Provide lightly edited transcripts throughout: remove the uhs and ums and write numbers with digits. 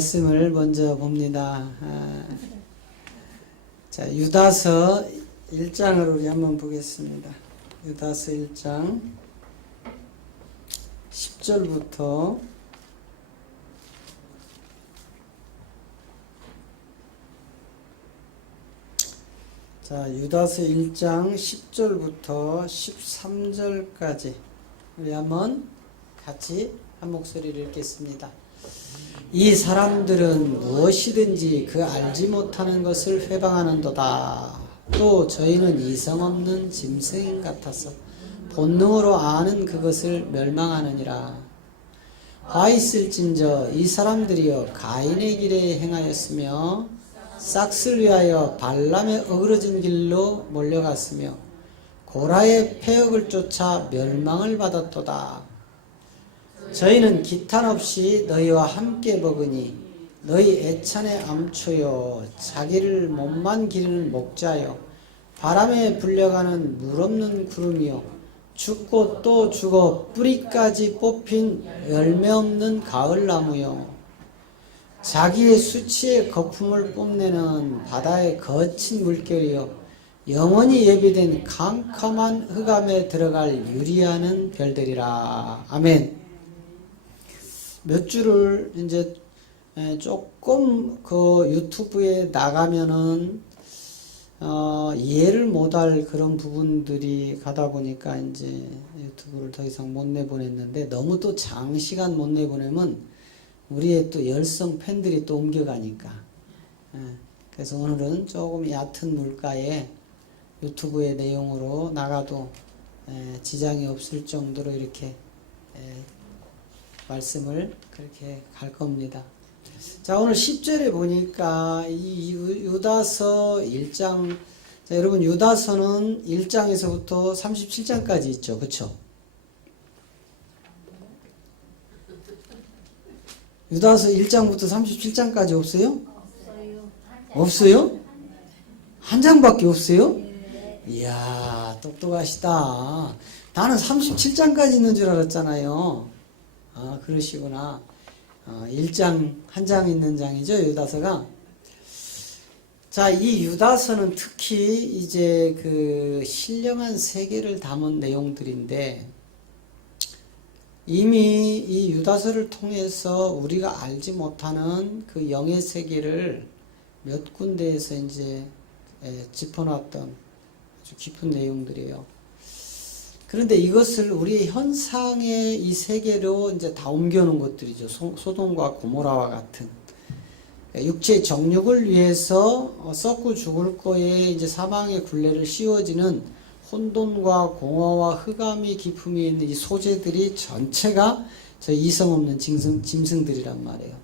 말씀을 먼저 봅니다. 자, 유다서 1장을 우리 한번 보겠습니다. 유다서 1장 10절부터 유다서 1장 10절부터 13절까지 우리 한번 같이 한 목소리를 읽겠습니다. 이 사람들은 무엇이든지 그 알지 못하는 것을 회방하는도다. 또 저희는 이성 없는 짐승 같아서 본능으로 아는 그것을 멸망하느니라. 화 있을진저 이 사람들이여 가인의 길에 행하였으며 싹을 위하여 발람의 어그러진 길로 몰려갔으며 고라의 패역을 쫓아 멸망을 받았도다. 저희는 기탄 없이 너희와 함께 먹으니 너희 애찬의 암초요 자기를 몸만 기르는 목자요 바람에 불려가는 물 없는 구름이요 죽고 또 죽어 뿌리까지 뽑힌 열매 없는 가을나무요 자기의 수치의 거품을 뽐내는 바다의 거친 물결이요 영원히 예비된 캄캄한 흑암에 들어갈 유리하는 별들이라. 아멘. 몇 줄을 이제 조금 그 유튜브에 나가면은 이해를 못할 그런 부분들이 가다 보니까 이제 유튜브를 더 이상 못 내보냈는데, 너무 또 장시간 못 내보내면 우리의 또 열성 팬들이 또 옮겨가니까. 그래서 오늘은 조금 얕은 물가에 유튜브의 내용으로 나가도 지장이 없을 정도로 이렇게 말씀을 그렇게 갈 겁니다. 자, 오늘 10절에 보니까 이 유다서 1장, 자, 여러분 유다서는 1장에서부터 37장까지 있죠. 그쵸? 유다서 1장부터 37장까지 없어요? 없어요? 한 장밖에 없어요? 이야, 똑똑하시다. 나는 37장까지 있는 줄 알았잖아요. 아, 그러시구나. 1장, 한 장 있는 장이죠, 유다서가. 자, 이 유다서는 특히 이제 그 신령한 세계를 담은 내용들인데, 이미 이 유다서를 통해서 우리가 알지 못하는 그 영의 세계를 몇 군데에서 이제 짚어놨던 아주 깊은 내용들이에요. 그런데 이것을 우리의 현상의 이 세계로 이제 다 옮겨놓은 것들이죠. 소돔과 고모라와 같은. 육체의 정욕을 위해서 썩고 죽을 거에 이제 사망의 굴레를 씌워지는 혼돈과 공허와 흑암이 기품이 있는 이 소재들이 전체가 저 이성 없는 짐승들이란 말이에요.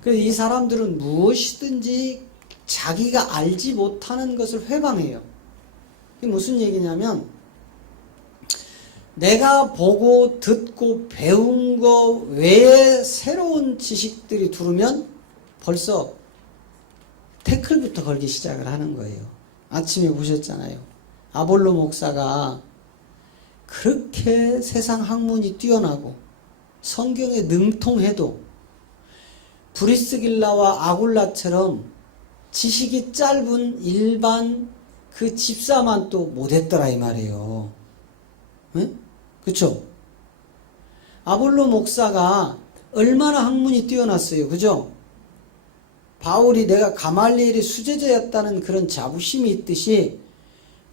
그래서 이 사람들은 무엇이든지 자기가 알지 못하는 것을 회방해요. 이게 무슨 얘기냐면, 내가 보고 듣고 배운 거 외에 새로운 지식들이 들으면 벌써 태클부터 걸기 시작을 하는 거예요. 아침에 보셨잖아요. 아볼로 목사가 그렇게 세상 학문이 뛰어나고 성경에 능통해도 브리스길라와 아굴라처럼 지식이 짧은 일반 그 집사만 또 못했더라 이 말이에요. 응? 그쵸? 아볼로 목사가 얼마나 학문이 뛰어났어요. 그죠? 바울이 내가 가말리엘의 수제자였다는 그런 자부심이 있듯이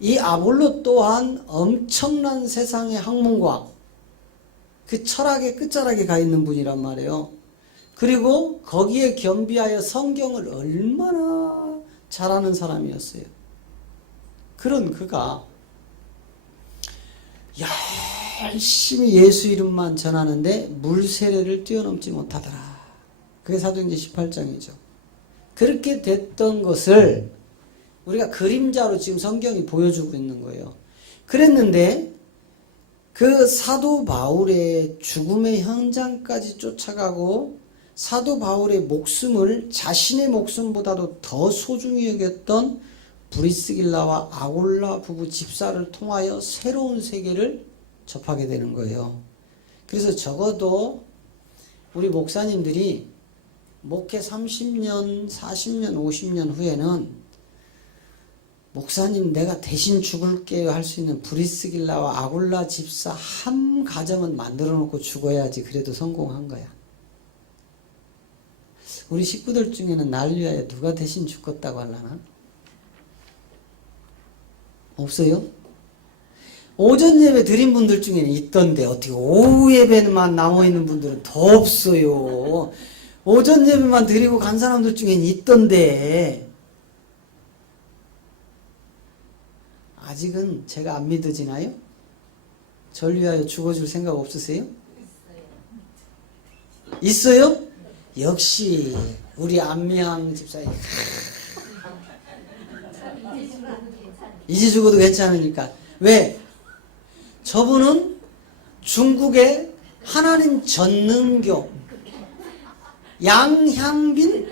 이 아볼로 또한 엄청난 세상의 학문과 그 철학의 끝자락에 가 있는 분이란 말이에요. 그리고 거기에 겸비하여 성경을 얼마나 잘하는 사람이었어요. 그런 그가 열심히 예수 이름만 전하는데 물세례를 뛰어넘지 못하더라. 그게 사도행전 18장이죠. 그렇게 됐던 것을 우리가 그림자로 지금 성경이 보여주고 있는 거예요. 그랬는데 그 사도 바울의 죽음의 현장까지 쫓아가고 사도 바울의 목숨을 자신의 목숨보다도 더 소중히 여겼던 브리스길라와 아굴라 부부 집사를 통하여 새로운 세계를 접하게 되는 거예요. 그래서 적어도 우리 목사님들이 목회 30년, 40년, 50년 후에는 목사님 내가 대신 죽을게요 할 수 있는 브리스길라와 아굴라 집사 한 가정은 만들어 놓고 죽어야지 그래도 성공한 거야. 우리 식구들 중에는 날 위하여 누가 대신 죽었다고 하려나? 없어요? 오전 예배 드린 분들 중에는 있던데 어떻게 오후 예배만 남아있는 분들은 더 없어요. 오전 예배만 드리고 간 사람들 중에는 있던데 아직은 제가 안 믿어지나요? 절 위하여 죽어줄 생각 없으세요? 있어요? 역시 우리 안미양 집사님 이제 죽어도 괜찮으니까. 왜? 저분은 중국의 하나님 전능교 양향빈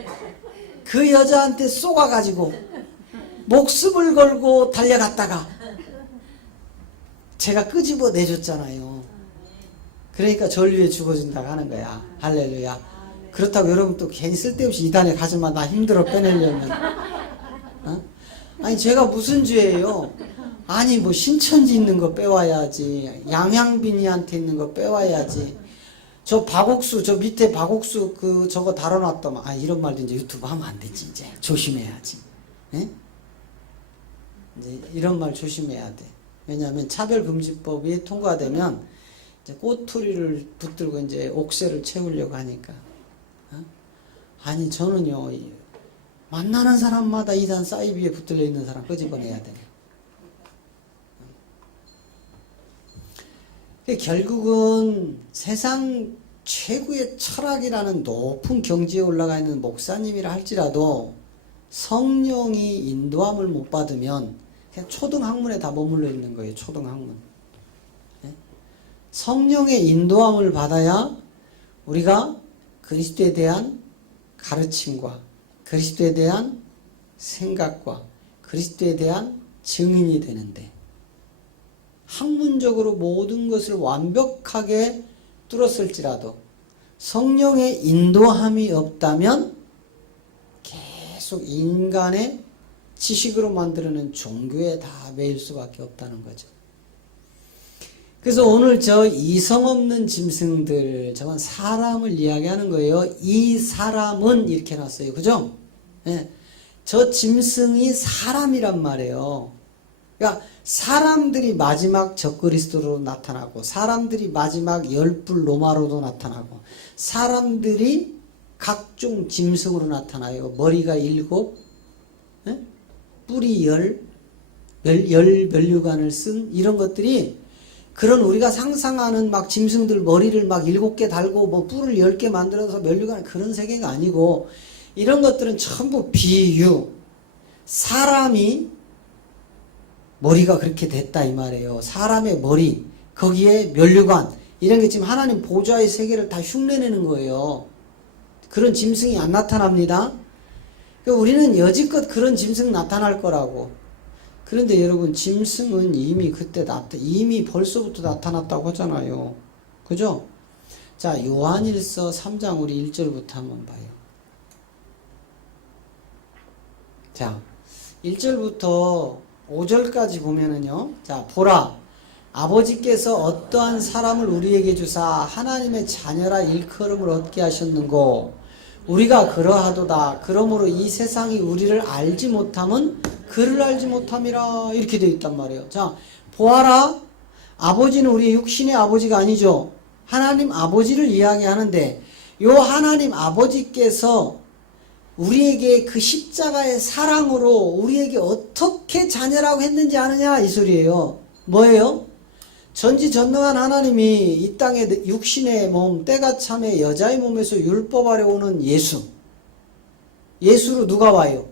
그 여자한테 쏘아가지고 목숨을 걸고 달려갔다가 제가 끄집어 내줬잖아요. 그러니까 절 위해 죽어준다고 하는 거야. 할렐루야. 그렇다고 여러분 또 괜히 쓸데없이 이단에 가지마 나 힘들어 빼내려면 어? 아니 제가 무슨 죄예요? 아니 뭐 신천지 있는 거 빼와야지. 양향빈이한테 있는 거 빼와야지. 저 박옥수 저 밑에 박옥수 그 저거 달아놨더만 아 이런 말도 이제 유튜브 하면 안 되지 이제 조심해야지. 에? 이제 이런 말 조심해야 돼. 왜냐하면 차별금지법이 통과되면 이제 꼬투리를 붙들고 이제 옥새를 채우려고 하니까. 어? 아니 저는요 만나는 사람마다 이단 사이비에 붙들려 있는 사람 끄집어내야 돼. 결국은 세상 최고의 철학이라는 높은 경지에 올라가 있는 목사님이라 할지라도 성령이 인도함을 못 받으면 그냥 초등학문에 다 머물러 있는 거예요. 초등학문. 성령의 인도함을 받아야 우리가 그리스도에 대한 가르침과 그리스도에 대한 생각과 그리스도에 대한 증인이 되는데 학문적으로 모든 것을 완벽하게 뚫었을지라도 성령의 인도함이 없다면 계속 인간의 지식으로 만들어낸 종교에 다 매일 수밖에 없다는 거죠. 그래서 오늘 저 이성 없는 짐승들, 저건 사람을 이야기하는 거예요. 이 사람은 이렇게 놨어요. 그죠? 예. 저 짐승이 사람이란 말이에요. 그러니까 사람들이 마지막 적그리스도로 나타나고 사람들이 마지막 열불 로마로도 나타나고 사람들이 각종 짐승으로 나타나요. 머리가 7, 예? 뿔이 10, 면류관을 쓴 이런 것들이 그런 우리가 상상하는 막 짐승들 머리를 막 7개 달고 뭐 뿔을 10개 만들어서 면류관 그런 세계가 아니고 이런 것들은 전부 비유. 사람이 머리가 그렇게 됐다 이 말이에요. 사람의 머리, 거기에 면류관 이런 게 지금 하나님 보좌의 세계를 다 흉내내는 거예요. 그런 짐승이 안 나타납니다. 그러니까 우리는 여지껏 그런 짐승 나타날 거라고. 그런데 여러분 짐승은 이미 그때 이미 벌써부터 나타났다고 하잖아요. 그죠? 자 요한일서 3장 우리 1절부터 한번 봐요. 자 1절부터 5절까지 보면은요. 자, 보라. 아버지께서 어떠한 사람을 우리에게 주사 하나님의 자녀라 일컬음을 얻게 하셨는고 우리가 그러하도다. 그러므로 이 세상이 우리를 알지 못함은 그를 알지 못함이라 이렇게 되어 있단 말이에요. 자, 보아라. 아버지는 우리 육신의 아버지가 아니죠. 하나님 아버지를 이야기하는데 요 하나님 아버지께서 우리에게 그 십자가의 사랑으로 우리에게 어떻게 자녀라고 했는지 아느냐 이 소리예요. 뭐예요? 전지전능한 하나님이 이 땅에 육신의 몸 때가 참에 여자의 몸에서 율법 아래 오는 예수. 예수로 누가 와요?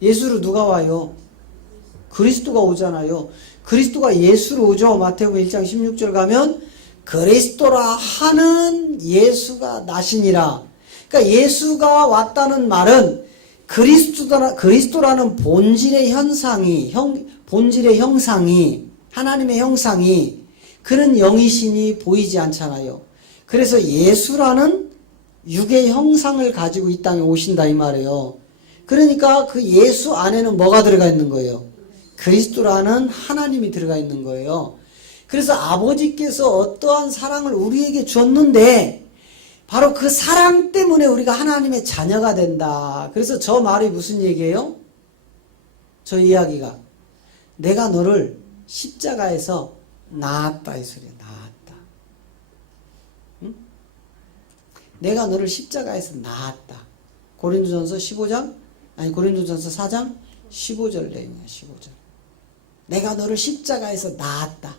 예수로 누가 와요? 그리스도가 오잖아요. 그리스도가 예수로 오죠. 마태복음 1장 16절 가면 그리스도라 하는 예수가 나시니라. 그러니까 예수가 왔다는 말은 그리스도라는 본질의 형상이 하나님의 형상이 그런 영이신이 보이지 않잖아요. 그래서 예수라는 육의 형상을 가지고 이 땅에 오신다 이 말이에요. 그러니까 그 예수 안에는 뭐가 들어가 있는 거예요? 그리스도라는 하나님이 들어가 있는 거예요. 그래서 아버지께서 어떠한 사랑을 우리에게 줬는데 바로 그 사랑 때문에 우리가 하나님의 자녀가 된다. 그래서 저 말이 무슨 얘기예요? 저 이야기가 내가 너를 십자가에서 낳았다 이 소리야. 낳았다. 응? 내가 너를 십자가에서 낳았다. 고린도전서 15장 고린도전서 4장 15절 내용이야. 15절. 내가 너를 십자가에서 낳았다.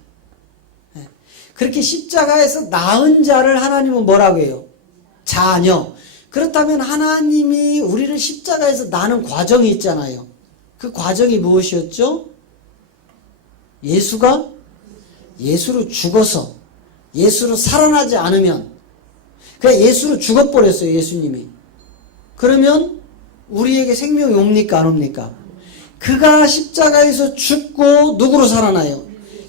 네. 그렇게 십자가에서 낳은 자를 하나님은 뭐라고 해요? 자녀. 그렇다면 하나님이 우리를 십자가에서 낳는 과정이 있잖아요. 그 과정이 무엇이었죠? 예수로 죽어서 예수로 살아나지 않으면 그냥 예수로 죽어버렸어요. 예수님이. 그러면 우리에게 생명이 옵니까 안 옵니까? 그가 십자가에서 죽고 누구로 살아나요?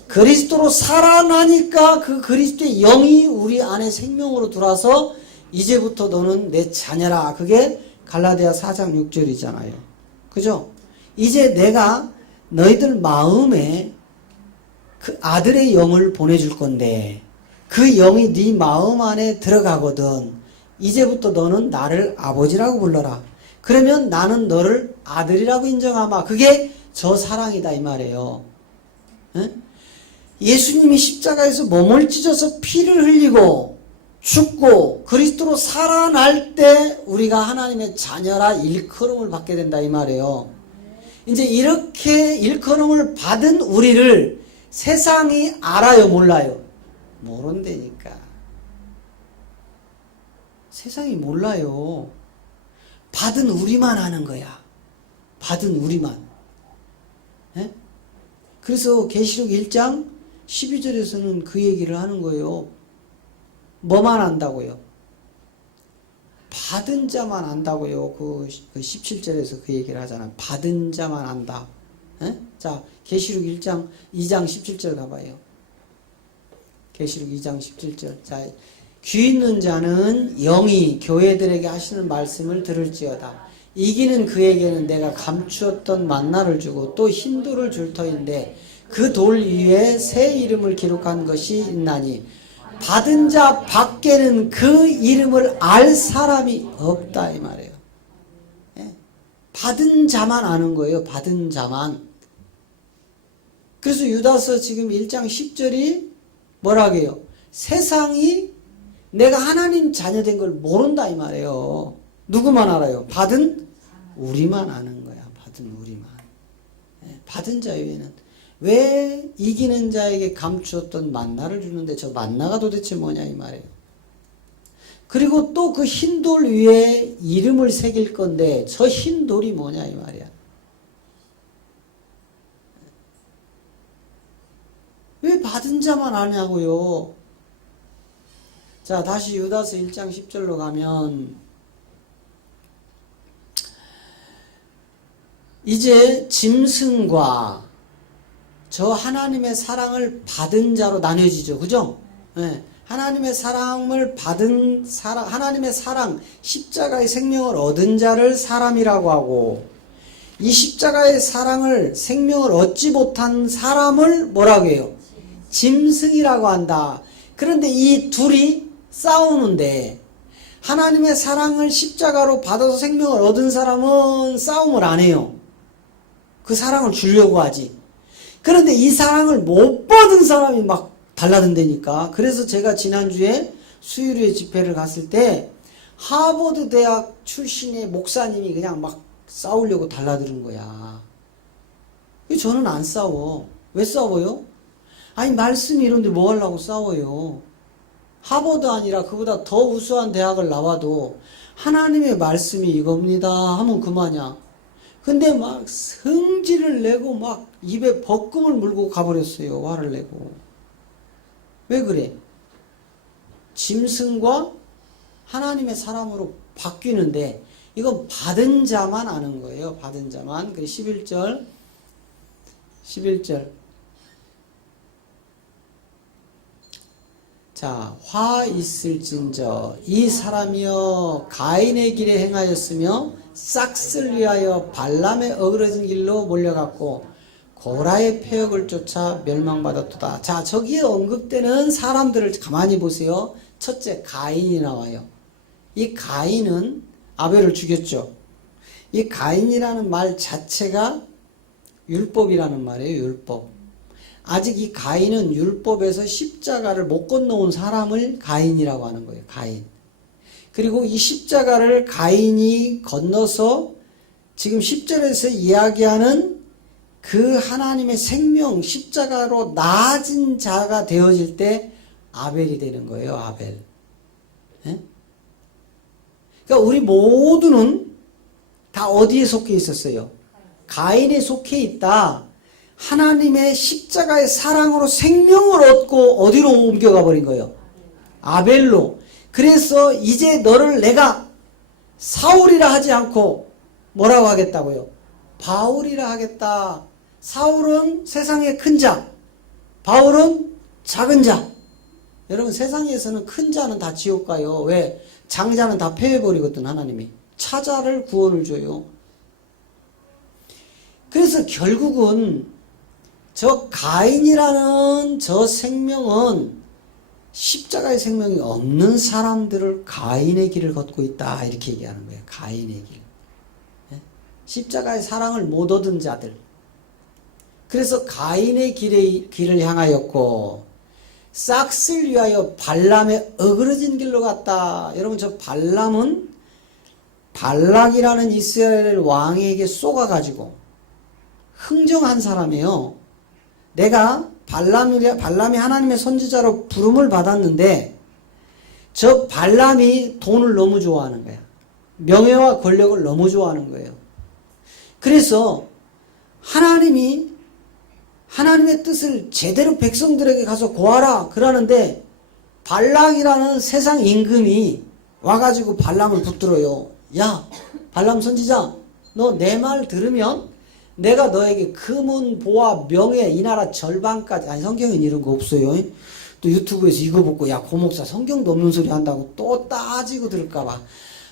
그리스도로 살아나니까 그 그리스도의 영이 우리 안에 생명으로 들어와서 이제부터 너는 내 자녀라. 그게 갈라디아 4장 6절이잖아요. 그죠? 이제 내가 너희들 마음에 그 아들의 영을 보내줄 건데 그 영이 네 마음 안에 들어가거든. 이제부터 너는 나를 아버지라고 불러라. 그러면 나는 너를 아들이라고 인정하마. 그게 저 사랑이다 이 말이에요. 에? 예수님이 십자가에서 몸을 찢어서 피를 흘리고 죽고 그리스도로 살아날 때 우리가 하나님의 자녀라 일컬음을 받게 된다 이 말이에요. 이제 이렇게 일컬음을 받은 우리를 세상이 알아요 몰라요? 모른다니까. 세상이 몰라요. 받은 우리만 아는 거야. 받은 우리만. 에? 그래서 계시록 1장 12절에서는 그 얘기를 하는 거예요. 뭐만 안다고요? 받은 자만 안다고요. 그 17절에서 그 얘기를 하잖아요. 받은 자만 안다. 에? 자, 계시록 2장 17절 가봐요. 계시록 2장 17절. 자, 귀 있는 자는 영이 교회들에게 하시는 말씀을 들을지어다. 이기는 그에게는 내가 감추었던 만나를 주고 또 흰 돌을 줄 터인데 그 돌 위에 새 이름을 기록한 것이 있나니 받은 자 밖에는 그 이름을 알 사람이 없다 이 말이에요. 예? 받은 자만 아는 거예요. 받은 자만. 그래서 유다서 지금 1장 10절이 뭐라고 해요? 세상이 내가 하나님 자녀된 걸 모른다 이 말이에요. 누구만 알아요? 받은 우리만 아는 거야. 받은 우리만. 예? 받은 자 외에는 왜 이기는 자에게 감추었던 만나를 주는데 저 만나가 도대체 뭐냐 이 말이에요. 그리고 또 그 흰 돌 위에 이름을 새길 건데 저 흰 돌이 뭐냐 이 말이야. 왜 받은 자만 아냐고요. 자, 다시 유다서 1장 10절로 가면 이제 짐승과 저 하나님의 사랑을 받은 자로 나뉘어지죠. 그죠? 네. 하나님의 사랑을 받은 하나님의 사랑, 십자가의 생명을 얻은 자를 사람이라고 하고 이 십자가의 사랑을 생명을 얻지 못한 사람을 뭐라고 해요? 짐승이라고 한다. 그런데 이 둘이 싸우는데 하나님의 사랑을 십자가로 받아서 생명을 얻은 사람은 싸움을 안 해요. 그 사랑을 주려고 하지. 그런데 이 사랑을 못 받은 사람이 막 달라든다니까. 그래서 제가 지난주에 수요일에 집회를 갔을 때 하버드 대학 출신의 목사님이 그냥 막 싸우려고 달라드는 거야. 저는 안 싸워. 왜 싸워요? 아니 말씀이 이런데 뭐 하려고 싸워요. 하버드 아니라 그보다 더 우수한 대학을 나와도 하나님의 말씀이 이겁니다 하면 그만이야. 근데 막 성질을 내고 막 입에 볶음을 물고 가버렸어요. 화를 내고. 왜 그래? 짐승과 하나님의 사람으로 바뀌는데 이건 받은 자만 아는 거예요. 받은 자만. 그리고 11절 자 자, 화 있을진저 이 사람이여 가인의 길에 행하였으며 싹쓸 위하여 발람의 어그러진 길로 몰려갔고 고라의 폐역을 쫓아 멸망받았도다. 자, 저기에 언급되는 사람들을 가만히 보세요. 첫째, 가인이 나와요. 이 가인은 아벨을 죽였죠. 이 가인이라는 말 자체가 율법이라는 말이에요. 율법. 아직 이 가인은 율법에서 십자가를 못 건너온 사람을 가인이라고 하는 거예요. 가인. 그리고 이 십자가를 가인이 건너서 지금 10절에서 이야기하는 그 하나님의 생명 십자가로 나아진 자가 되어질 때 아벨이 되는 거예요. 아벨. 예? 그러니까 우리 모두는 다 어디에 속해 있었어요? 가인에 속해 있다. 하나님의 십자가의 사랑으로 생명을 얻고 어디로 옮겨가 버린 거예요? 아벨로. 그래서 이제 너를 내가 사울이라 하지 않고 뭐라고 하겠다고요? 바울이라 하겠다. 사울은 세상의 큰 자, 바울은 작은 자. 여러분, 세상에서는 큰 자는 다 지옥 가요. 왜? 장자는 다 폐해버리거든. 하나님이 차자를 구원을 줘요. 그래서 결국은 저 가인이라는 저 생명은 십자가의 생명이 없는 사람들을 가인의 길을 걷고 있다, 이렇게 얘기하는 거예요. 가인의 길. 십자가의 사랑을 못 얻은 자들. 그래서 가인의 길을 향하였고 싹쓸 위하여 발람의 어그러진 길로 갔다. 여러분, 저 발람은 발락이라는 이스라엘 왕에게 쏘가가지고 흥정한 사람이에요. 내가 발람이 하나님의 선지자로 부름을 받았는데 저 발람이 돈을 너무 좋아하는 거야. 명예와 권력을 너무 좋아하는 거예요. 그래서 하나님이 하나님의 뜻을 제대로 백성들에게 가서 고하라 그러는데 발락이라는 세상 임금이 와가지고 발람을 붙들어요. 야, 발람 선지자, 너 내 말 들으면 내가 너에게 금은 보화 명예 이 나라 절반까지. 아니, 성경엔 이런 거 없어요. 또 유튜브에서 이거 보고 야, 고목사 성경도 없는 소리 한다고 또 따지고 들을까봐.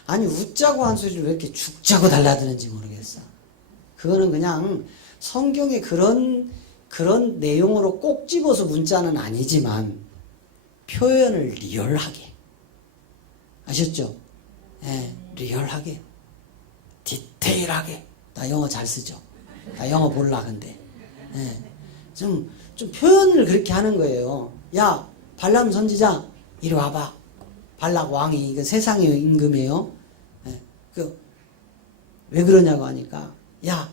아니, 웃자고 한 소리를 왜 이렇게 죽자고 달라드는지 모르겠어. 그거는 그냥 성경의 그런 내용으로 꼭 집어서 문자는 아니지만 표현을 리얼하게. 아셨죠? 예, 리얼하게. 디테일하게. 나 영어 잘 쓰죠? 나 영어 몰라, 근데. 예, 좀 표현을 그렇게 하는 거예요. 야, 발람 선지자, 이리 와봐. 발락 왕이, 이거 세상의 임금이에요. 예, 왜 그러냐고 하니까, 야,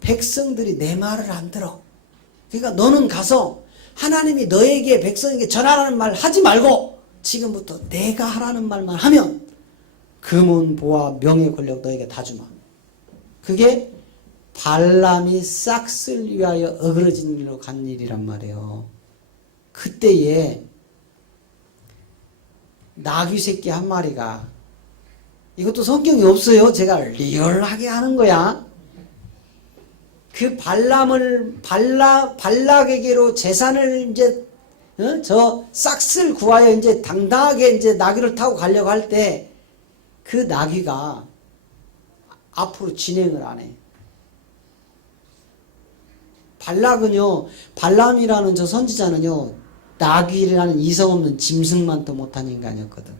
백성들이 내 말을 안 들어. 그러니까 너는 가서 하나님이 너에게 백성에게 전하라는 말 하지 말고 지금부터 내가 하라는 말만 하면 금은 보화 명예 권력 너에게 다 주마. 그게 발람이 싹쓸 위하여 어그러진 길로 간 일이란 말이에요. 그때에 나귀 새끼 한 마리가, 이것도 성경이 없어요. 제가 리얼하게 하는 거야. 그 발락에게로 재산을 이제, 저 싹쓸 구하여 이제 당당하게 이제 나귀를 타고 가려고 할 때 그 나귀가 앞으로 진행을 안 해. 발람이라는 저 선지자는요, 나귀라는 이성 없는 짐승만 더 못한 인간이었거든.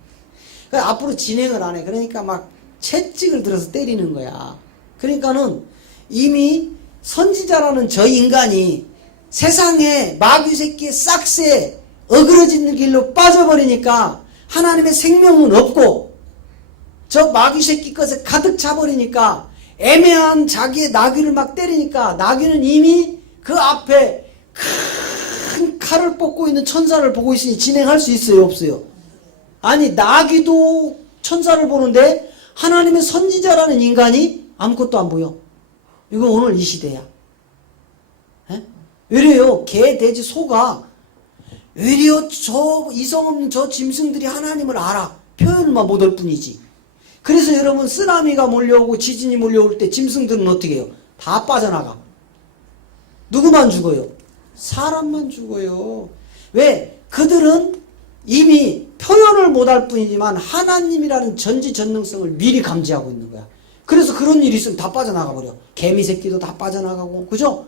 그러니까 앞으로 진행을 안 해. 그러니까 막 채찍을 들어서 때리는 거야. 그러니까는 이미 선지자라는 저 인간이 세상에 마귀 새끼의 싹새 어그러지는 길로 빠져버리니까 하나님의 생명은 없고 저 마귀 새끼 것에 가득 차버리니까 애매한 자기의 나귀를 막 때리니까 나귀는 이미 그 앞에 큰 칼을 뽑고 있는 천사를 보고 있으니 진행할 수 있어요, 없어요? 아니, 나귀도 천사를 보는데 하나님의 선지자라는 인간이 아무것도 안 보여. 이거 오늘 이 시대야. 에? 왜래요? 개, 돼지, 소가 왜래요? 저 이성 없는 저 짐승들이 하나님을 알아. 표현만 못할 뿐이지. 그래서 여러분, 쓰나미가 몰려오고 지진이 몰려올 때 짐승들은 어떻게 해요? 다 빠져나가. 누구만 죽어요? 사람만 죽어요. 왜? 그들은 이미 표현을 못할 뿐이지만 하나님이라는 전지전능성을 미리 감지하고 있는 거야. 그래서 그런 일이 있으면 다 빠져나가 버려. 개미 새끼도 다 빠져나가고, 그죠?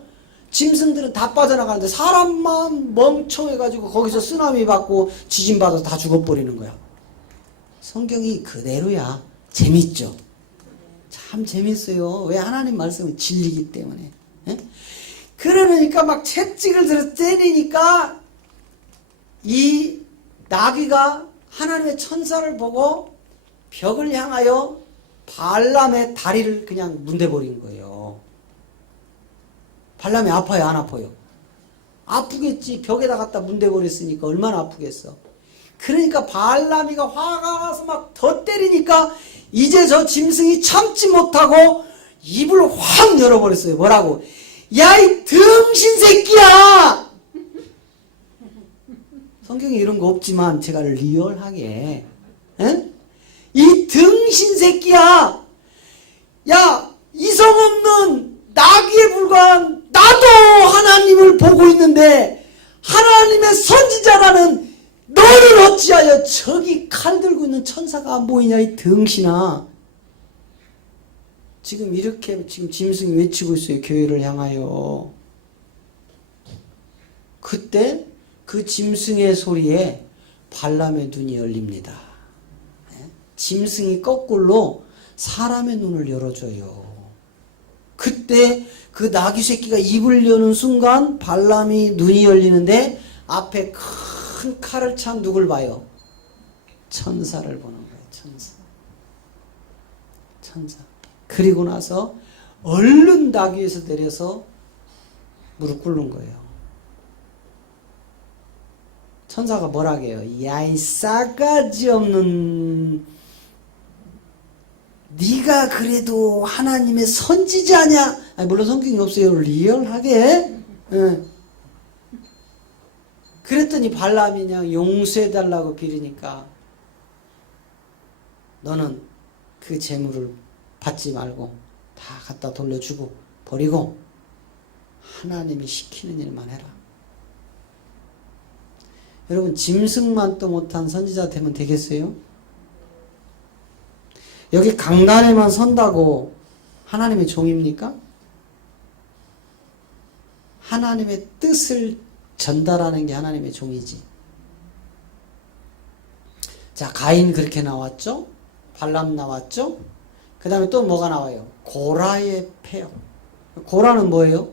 짐승들은 다 빠져나가는데 사람만 멍청해가지고 거기서 쓰나미 받고 지진 받아서 다 죽어버리는 거야. 성경이 그대로야. 재밌죠? 참 재밌어요. 왜? 하나님 말씀은 진리기 때문에. 예? 그러니까 막 채찍을 들어 때리니까 이 나귀가 하나님의 천사를 보고 벽을 향하여 발람의 다리를 그냥 문대버린 거예요. 발람이 아파요, 안 아파요? 아프겠지. 벽에다 갖다 문대버렸으니까 얼마나 아프겠어. 그러니까 발람이가 화가 나서 막 더 때리니까 이제 저 짐승이 참지 못하고 입을 확 열어버렸어요. 뭐라고? 야, 이 등신 새끼야! 성경에 이런 거 없지만 제가 리얼하게, 에? 이 등신 새끼야! 야, 이성 없는 나귀에 불과한 나도 하나님을 보고 있는데 하나님의 선지자라는 너는 어찌하여 저기 칼 들고 있는 천사가 안 보이냐, 이 등신아. 지금 이렇게 지금 짐승이 외치고 있어요. 교회를 향하여. 그때 그 짐승의 소리에 발람의 눈이 열립니다. 짐승이 거꾸로 사람의 눈을 열어줘요. 그때 그 나귀 새끼가 입을 여는 순간 발람이 눈이 열리는데 앞에 큰 칼을 찬 누굴 봐요? 천사를 보는 거예요. 천사. 천사. 그리고 나서 얼른 나귀에서 내려서 무릎 꿇는 거예요. 천사가 뭐라고 해요? 야, 이 싸가지 없는, 네가 그래도 하나님의 선지자냐? 아니, 물론 성경이 없어요. 리얼하게. 예. 그랬더니 발람이 그냥 용서해달라고 빌으니까 너는 그 재물을 받지 말고 다 갖다 돌려주고 버리고 하나님이 시키는 일만 해라. 여러분, 짐승만도 못한 선지자 되면 되겠어요? 여기 강단에만 선다고 하나님의 종입니까? 하나님의 뜻을 전달하는 게 하나님의 종이지. 자, 가인 그렇게 나왔죠? 발람 나왔죠? 그 다음에 또 뭐가 나와요? 고라의 폐역. 고라는 뭐예요?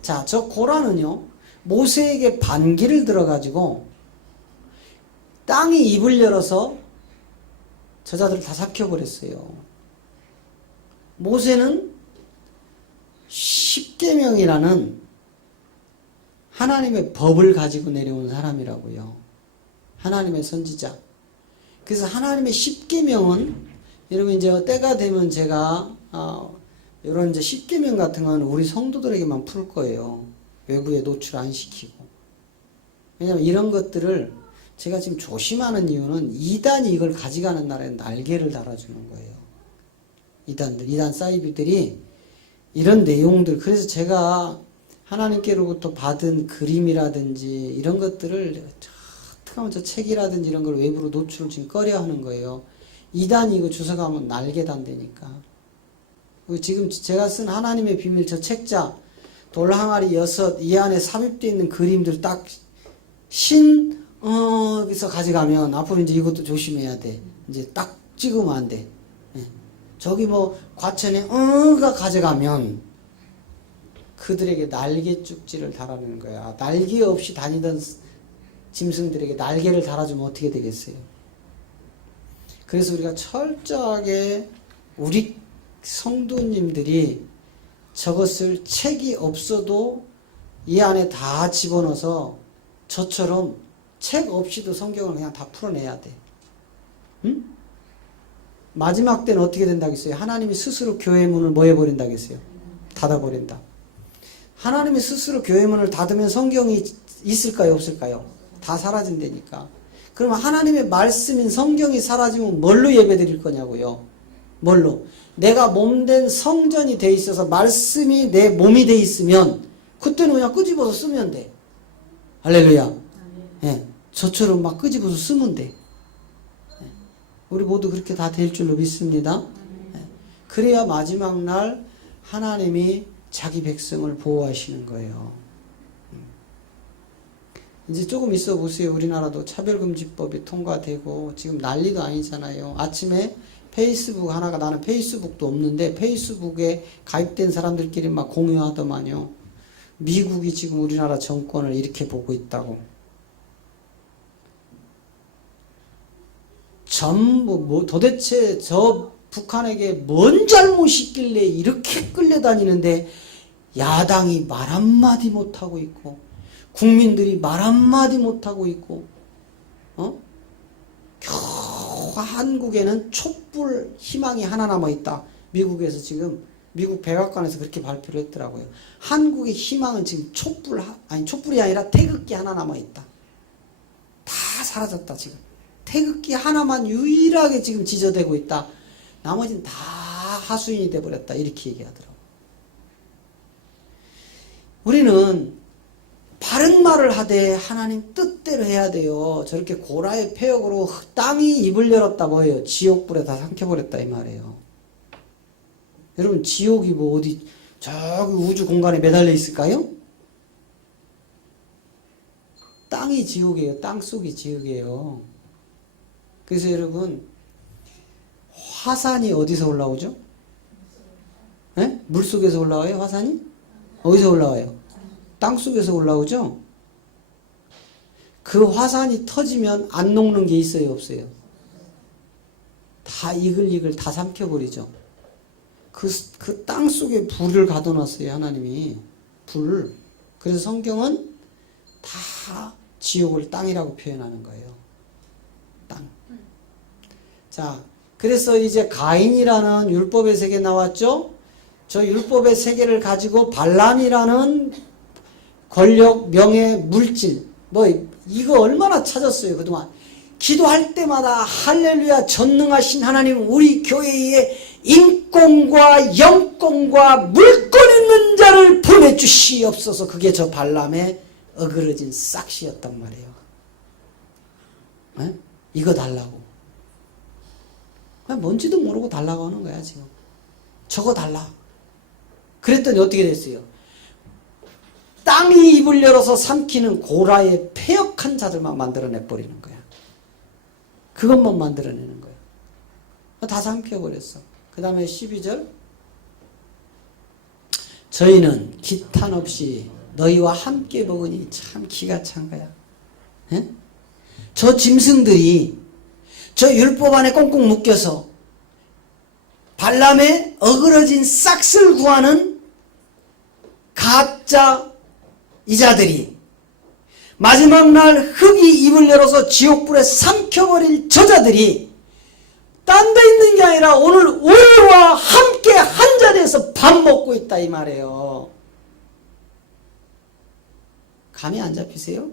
자, 저 고라는요, 모세에게 반기를 들어가지고 땅이 입을 열어서 저자들을 다 삭혀버렸어요. 모세는 십계명이라는 하나님의 법을 가지고 내려온 사람이라고요. 하나님의 선지자. 그래서 하나님의 십계명은, 여러분 이제 때가 되면 제가 이런 이제 십계명 같은 건 우리 성도들에게만 풀 거예요. 외부에 노출 안 시키고. 왜냐면 이런 것들을 제가 지금 조심하는 이유는 이단이 이걸 가져가는 날에 날개를 달아주는 거예요. 이단 사이비들이 이런 내용들, 그래서 제가 하나님께로부터 받은 그림이라든지 이런 것들을 어떡하면 저 책이라든지 이런 걸 외부로 노출을 지금 꺼려 하는 거예요. 이단이 이거 주워가면 날개 단다니까. 지금 제가 쓴 하나님의 비밀 저 책자 돌항아리 6, 이 안에 삽입되어 있는 그림들 딱 여기서 가져가면 앞으로 이제 이것도 조심해야 돼. 이제 딱 찍으면 안 돼. 예. 저기 뭐 과천에 가 가져가면 그들에게 날개 쭉지를 달아내는 거야. 날개 없이 다니던 짐승들에게 날개를 달아주면 어떻게 되겠어요? 그래서 우리가 철저하게 우리 성도님들이 저것을 책이 없어도 이 안에 다 집어넣어서 저처럼 책 없이도 성경을 그냥 다 풀어내야 돼. 응? 마지막 때는 어떻게 된다겠어요? 하나님이 스스로 교회 문을 뭐 해버린다겠어요? 닫아버린다. 하나님이 스스로 교회 문을 닫으면 성경이 있을까요? 없을까요? 다 사라진다니까. 그러면 하나님의 말씀인 성경이 사라지면 뭘로 예배드릴 거냐고요? 뭘로? 내가 몸된 성전이 돼 있어서 말씀이 내 몸이 돼 있으면 그때는 그냥 끄집어서 쓰면 돼. 할렐루야. 예. 저처럼 막 끄집어서 쓰면 돼. 우리 모두 그렇게 다 될 줄로 믿습니다. 그래야 마지막 날 하나님이 자기 백성을 보호하시는 거예요. 이제 조금 있어 보세요. 우리나라도 차별금지법이 통과되고 지금 난리도 아니잖아요. 아침에 페이스북 하나가, 나는 페이스북도 없는데 페이스북에 가입된 사람들끼리 막 공유하더만요. 미국이 지금 우리나라 정권을 이렇게 보고 있다고. 전부 도대체 저 북한에게 뭔 잘못이 있길래 이렇게 끌려다니는데 야당이 말 한마디 못하고 있고 국민들이 말 한마디 못하고 있고 겨우 한국에는 촛불 희망이 하나 남아있다. 미국에서 지금 미국 백악관에서 그렇게 발표를 했더라고요. 한국의 희망은 지금 촛불이 아니라 태극기 하나 남아있다. 다 사라졌다 지금. 태극기 하나만 유일하게 지금 지저대고 있다. 나머지는 다 하수인이 돼버렸다. 이렇게 얘기하더라고요. 우리는 바른 말을 하되 하나님 뜻대로 해야 돼요. 저렇게 고라의 폐역으로 땅이 입을 열었다 뭐예요? 지옥불에 다 삼켜버렸다 이 말이에요. 여러분 지옥이 뭐 어디 저기 우주 공간에 매달려 있을까요? 땅이 지옥이에요. 땅속이 지옥이에요. 그래서 여러분 화산이 어디서 올라오죠? 네? 물속에서 올라와요? 화산이? 어디서 올라와요? 땅속에서 올라오죠? 그 화산이 터지면 안 녹는 게 있어요? 없어요? 다 이글이글 다 삼켜버리죠. 그 땅속에 불을 가둬놨어요. 하나님이. 불. 그래서 성경은 다 지옥을 땅이라고 표현하는 거예요. 땅. 자, 그래서 이제 가인이라는 율법의 세계 나왔죠? 저 율법의 세계를 가지고 발람이라는 권력, 명예, 물질, 이거 얼마나 찾았어요, 그동안. 기도할 때마다 할렐루야 전능하신 하나님 우리 교회에 인권과 영권과 물권 있는 자를 보내주시옵소서. 그게 저 발람의 어그러진 싹시였단 말이에요. 네? 이거 달라고. 뭔지도 모르고 달라고 하는 거야 지금. 저거 달라. 그랬더니 어떻게 됐어요? 땅이 입을 열어서 삼키는 고라의 폐역한 자들만 만들어내버리는 거야. 그것만 만들어내는 거야. 다 삼켜버렸어. 그 다음에 12절 저희는 기탄 없이 너희와 함께 먹으니 참 기가 찬 거야. 에? 저 짐승들이 저 율법 안에 꽁꽁 묶여서 발람의 어그러진 싹을 구하는 가짜 이자들이 마지막 날 흙이 입을 열어서 지옥불에 삼켜버릴 저자들이 딴 데 있는 게 아니라 오늘 우리와 함께 한 자리에서 밥 먹고 있다 이 말이에요. 감이 안 잡히세요?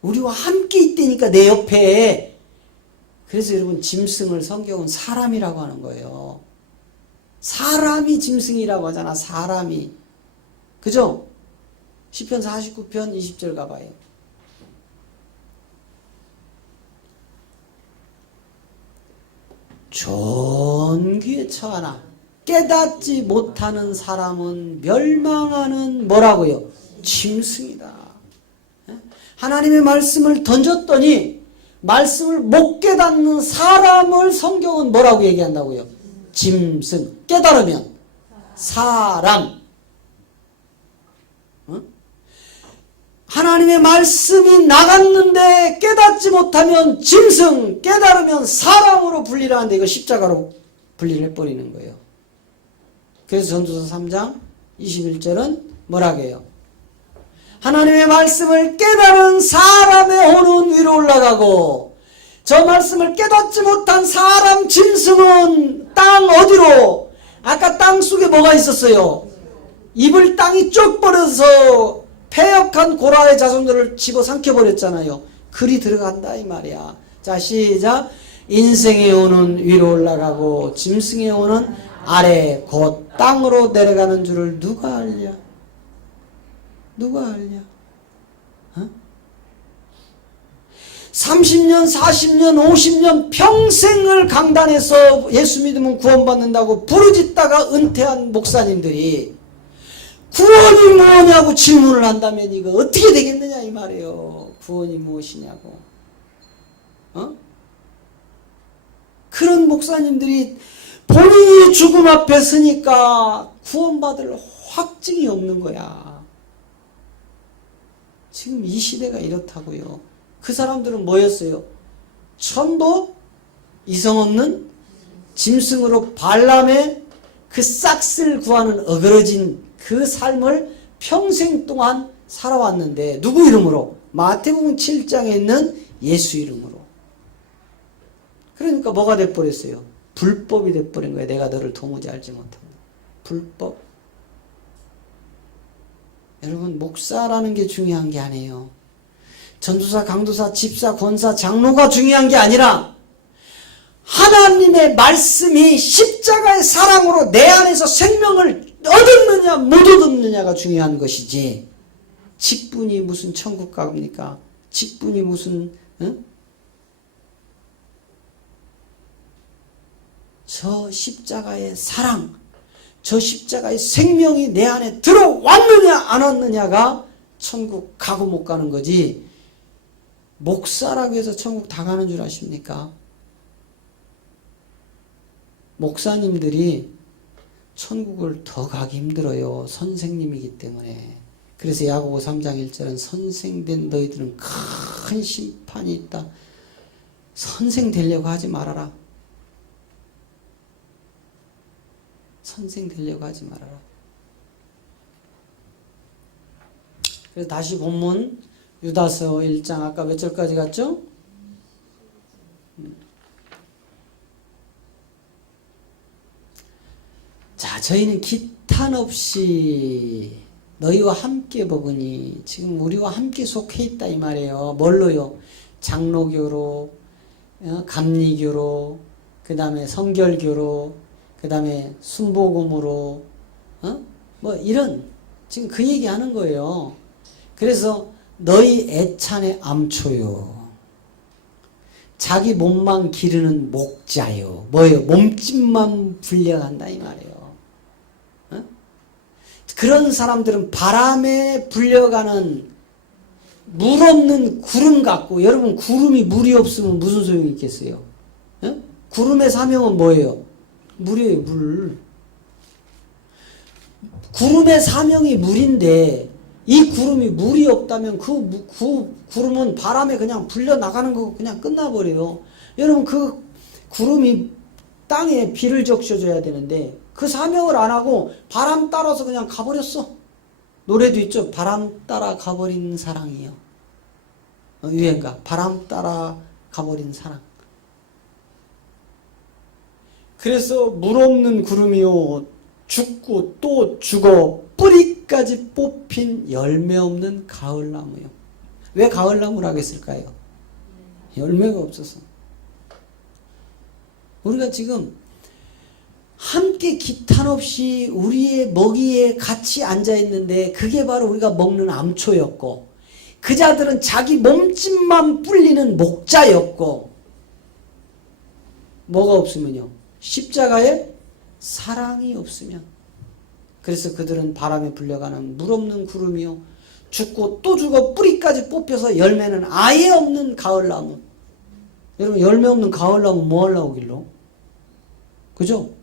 우리와 함께 있다니까 내 옆에. 그래서 여러분 짐승을 성경은 사람이라고 하는 거예요. 사람이 짐승이라고 하잖아. 사람이. 그죠? 시편 49편 20절 가봐요. 좋은 귀에 처하나 깨닫지 못하는 사람은 멸망하는 뭐라고요? 짐승이다. 하나님의 말씀을 던졌더니 말씀을 못 깨닫는 사람을 성경은 뭐라고 얘기한다고요? 짐승. 깨달으면 사람. 하나님의 말씀이 나갔는데 깨닫지 못하면 짐승, 깨달으면 사람으로 분리하는데 이거 십자가로 분리를 해버리는 거예요. 그래서 전도서 3장 21절은 뭐라고 해요? 하나님의 말씀을 깨달은 사람의 혼은 위로 올라가고 저 말씀을 깨닫지 못한 사람 짐승은 땅 어디로? 아까 땅 속에 뭐가 있었어요? 입을 땅이 쭉 벌어서 폐역한 고라의 자손들을 집어삼켜버렸잖아요. 글이 들어간다 이 말이야. 자 시작. 인생의 혼은 위로 올라가고 짐승의 혼은 아래 곧 땅으로 내려가는 줄을 누가 알랴? 누가 알랴? 30년, 40년, 50년 평생을 강단에서 예수 믿으면 구원받는다고 부르짖다가 은퇴한 목사님들이 구원이 뭐냐고 질문을 한다면 이거 어떻게 되겠느냐 이 말이에요. 구원이 무엇이냐고. 그런 목사님들이 본인이 죽음 앞에 서니까 구원받을 확증이 없는 거야. 지금 이 시대가 이렇다고요. 그 사람들은 뭐였어요? 천도 이성 없는 짐승으로 발람의 그 싹스를 구하는 어그러진 그 삶을 평생 동안 살아왔는데 누구 이름으로? 마태복음 7장에 있는 예수 이름으로. 그러니까 뭐가 돼버렸어요? 불법이 돼버린 거예요. 내가 너를 도무지 알지 못한다. 불법. 여러분 목사라는 게 중요한 게 아니에요. 전도사, 강도사, 집사, 권사, 장로가 중요한 게 아니라 하나님의 말씀이 십자가의 사랑으로 내 안에서 생명을 얻었느냐 못 얻었느냐가 중요한 것이지 직분이 무슨 천국 갑니까? 직분이 무슨 저 십자가의 사랑, 저 십자가의 생명이 내 안에 들어왔느냐 안 왔느냐가 천국 가고 못 가는 거지. 목사라고 해서 천국 다 가는 줄 아십니까? 목사님들이 천국을 더 가기 힘들어요. 선생님이기 때문에. 그래서 야고보 3장 1절은 선생된 너희들은 큰 심판이 있다. 선생 되려고 하지 말아라. 선생 되려고 하지 말아라. 그래서 다시 본문 유다서 1장 아까 몇 절까지 갔죠? 자, 저희는 기탄 없이 너희와 함께 먹으니 지금 우리와 함께 속해 있다 이 말이에요. 뭘로요? 장로교로, 감리교로, 그 다음에 성결교로, 그 다음에 순복음으로, 뭐 이런 지금 그 얘기 하는 거예요. 그래서 너희 애찬의 암초요. 자기 몸만 기르는 목자요. 뭐예요? 몸집만 불려간다 이 말이에요. 그런 사람들은 바람에 불려가는 물 없는 구름 같고, 여러분 구름이 물이 없으면 무슨 소용이 있겠어요? 구름의 사명은 뭐예요? 물이에요, 물. 구름의 사명이 물인데 이 구름이 물이 없다면 그 구름은 바람에 그냥 불려 나가는 거 그냥 끝나버려요. 여러분 그 구름이 땅에 비를 적셔줘야 되는데 그 사명을 안 하고 바람 따라서 그냥 가버렸어. 노래도 있죠. 바람 따라 가버린 사랑이요. 유행가. 바람 따라 가버린 사랑. 그래서 물 없는 구름이요. 죽고 또 죽어 뿌리까지 뽑힌 열매 없는 가을나무요. 왜 가을나무라고 했을까요? 열매가 없어서. 우리가 지금 함께 기탄 없이 우리의 먹이에 같이 앉아있는데 그게 바로 우리가 먹는 암초였고, 그 자들은 자기 몸집만 불리는 목자였고, 뭐가 없으면요? 십자가에 사랑이 없으면. 그래서 그들은 바람에 불려가는 물 없는 구름이요, 죽고 또 죽어 뿌리까지 뽑혀서 열매는 아예 없는 가을나무. 여러분 열매 없는 가을나무 뭐 하려고 길러? 그죠?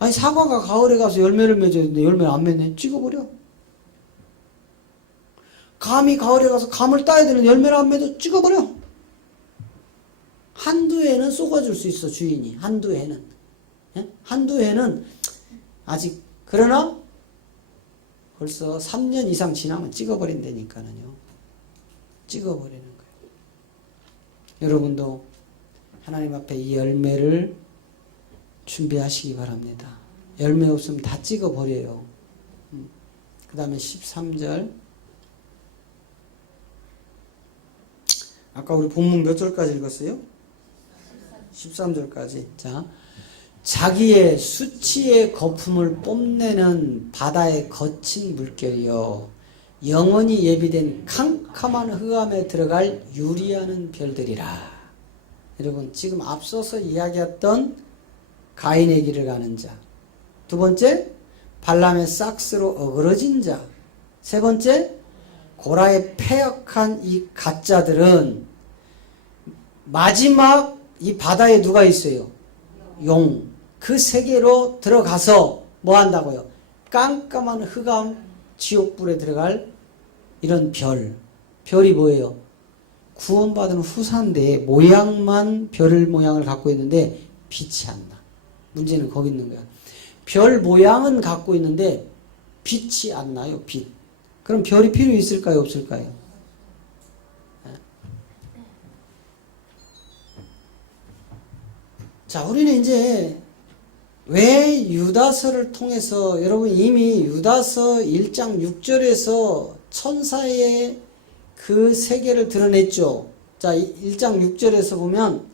아니 사과가 가을에 가서 열매를 맺었는데 열매를 안 맺네. 찍어버려. 감이 가을에 가서 감을 따야 되는데 열매를 안 맺어. 찍어버려. 한두 해는 쏘아줄 수 있어 주인이. 한두 해는. 한두 해는 아직. 그러나 벌써 3년 이상 지나면 찍어버린다니까요. 찍어버리는 거예요. 여러분도 하나님 앞에 이 열매를 준비하시기 바랍니다. 열매 없으면 다 찍어버려요. 그 다음에 13절. 아까 우리 본문 몇 절까지 읽었어요? 13절까지. 자, 자기의 수치의 거품을 뽐내는 바다의 거친 물결이요, 영원히 예비된 캄캄한 흑암에 들어갈 유리하는 별들이라. 여러분 지금 앞서서 이야기했던 가인의 길을 가는 자, 두 번째 발람의 싹스로 어그러진 자, 세 번째 고라의 패역한 이 가짜들은 마지막 이 바다에 누가 있어요? 용. 그 세계로 들어가서 뭐 한다고요? 깜깜한 흑암 지옥불에 들어갈 이런 별이 뭐예요? 구원받은 후사인데 모양만 별 모양을 갖고 있는데 빛이 안 나. 문제는 거기 있는 거야. 별 모양은 갖고 있는데 빛이 안 나요. 빛. 그럼 별이 필요 있을까요? 없을까요? 자, 우리는 이제 왜 유다서를 통해서, 여러분 이미 유다서 1장 6절에서 천사의 그 세계를 드러냈죠. 자, 1장 6절에서 보면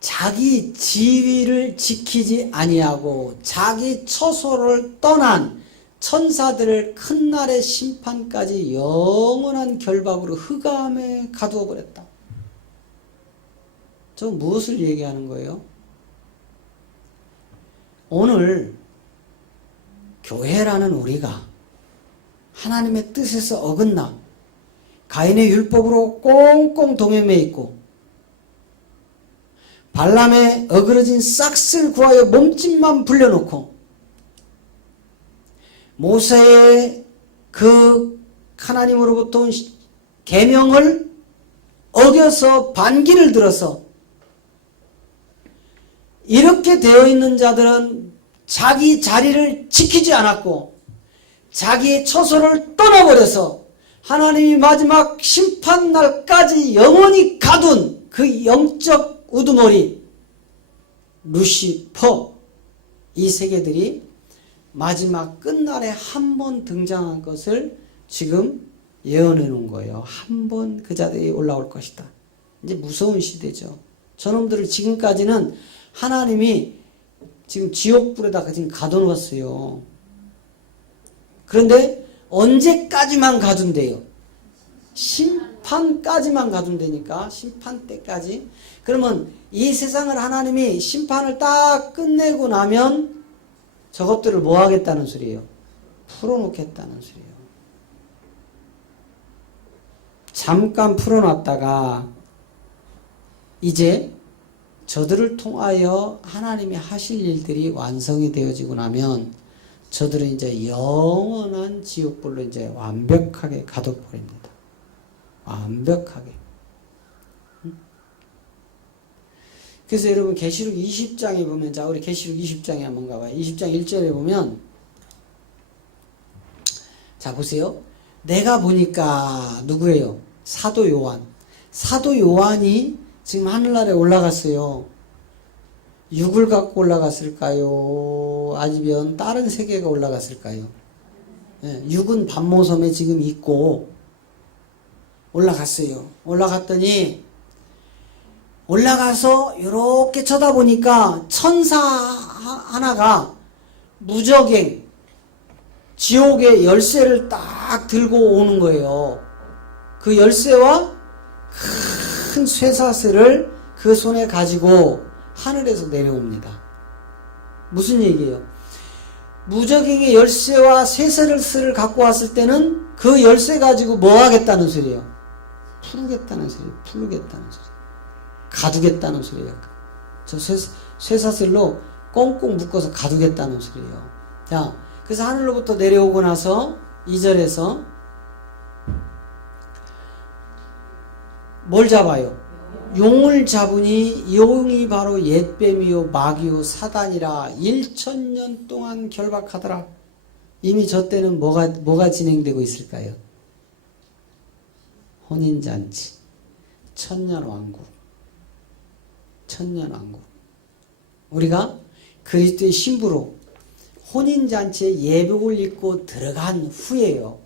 자기 지위를 지키지 아니하고 자기 처소를 떠난 천사들을 큰 날의 심판까지 영원한 결박으로 흑암에 가두어 버렸다. 저 무엇을 얘기하는 거예요? 오늘 교회라는 우리가 하나님의 뜻에서 어긋나 가인의 율법으로 꽁꽁 동여매 있고 발람의 어그러진 싹스를 구하여 몸집만 불려놓고 모세의 그 하나님으로부터 온 계명을 어겨서 반기를 들어서 이렇게 되어 있는 자들은 자기 자리를 지키지 않았고 자기의 처소를 떠나버려서 하나님이 마지막 심판날까지 영원히 가둔 그 영적 우두머리 루시퍼, 이 세계들이 마지막 끝날에 한 번 등장한 것을 지금 예언해 놓은 거예요. 한 번 그 자들이 올라올 것이다. 이제 무서운 시대죠. 저놈들을 지금까지는 하나님이 지금 지옥불에다가 지금 가둬놓았어요. 그런데 언제까지만 가둔대요? 심판까지만 가둔다니까. 심판 때까지. 그러면 이 세상을 하나님이 심판을 딱 끝내고 나면 저것들을 뭐 하겠다는 소리예요? 풀어놓겠다는 소리예요. 잠깐 풀어놨다가 이제 저들을 통하여 하나님이 하실 일들이 완성이 되어지고 나면 저들은 이제 영원한 지옥불로 이제 완벽하게 가둬버립니다. 완벽하게. 그래서 여러분 계시록 20장에 보면, 자 우리 계시록 20장에 한번 가봐요. 20장 1절에 보면, 자 보세요. 내가 보니까 누구예요? 사도 요한. 사도 요한이 지금 하늘나라에 올라갔어요. 육을 갖고 올라갔을까요? 아니면 다른 세계가 올라갔을까요? 육은 반모섬에 지금 있고 올라갔어요. 올라갔더니 올라가서 이렇게 쳐다보니까 천사 하나가 무저갱 지옥의 열쇠를 딱 들고 오는 거예요. 그 열쇠와 큰 쇠사슬을 그 손에 가지고 하늘에서 내려옵니다. 무슨 얘기예요? 무저갱의 열쇠와 쇠사슬을 갖고 왔을 때는 그 열쇠 가지고 뭐 하겠다는 소리예요? 풀겠다는 소리예요. 풀겠다는 소리. 가두겠다는 소리예요. 저 쇠사슬로 꽁꽁 묶어서 가두겠다는 소리예요. 자, 그래서 하늘로부터 내려오고 나서 2절에서 뭘 잡아요? 용을 잡으니 용이 바로 옛뱀이요 마귀요 사단이라 1000년 동안 결박하더라. 이미 저 때는 뭐가 진행되고 있을까요? 혼인잔치, 천년왕국. 천년왕국. 우리가 그리스도의 신부로 혼인잔치에 예복을 입고 들어간 후에요.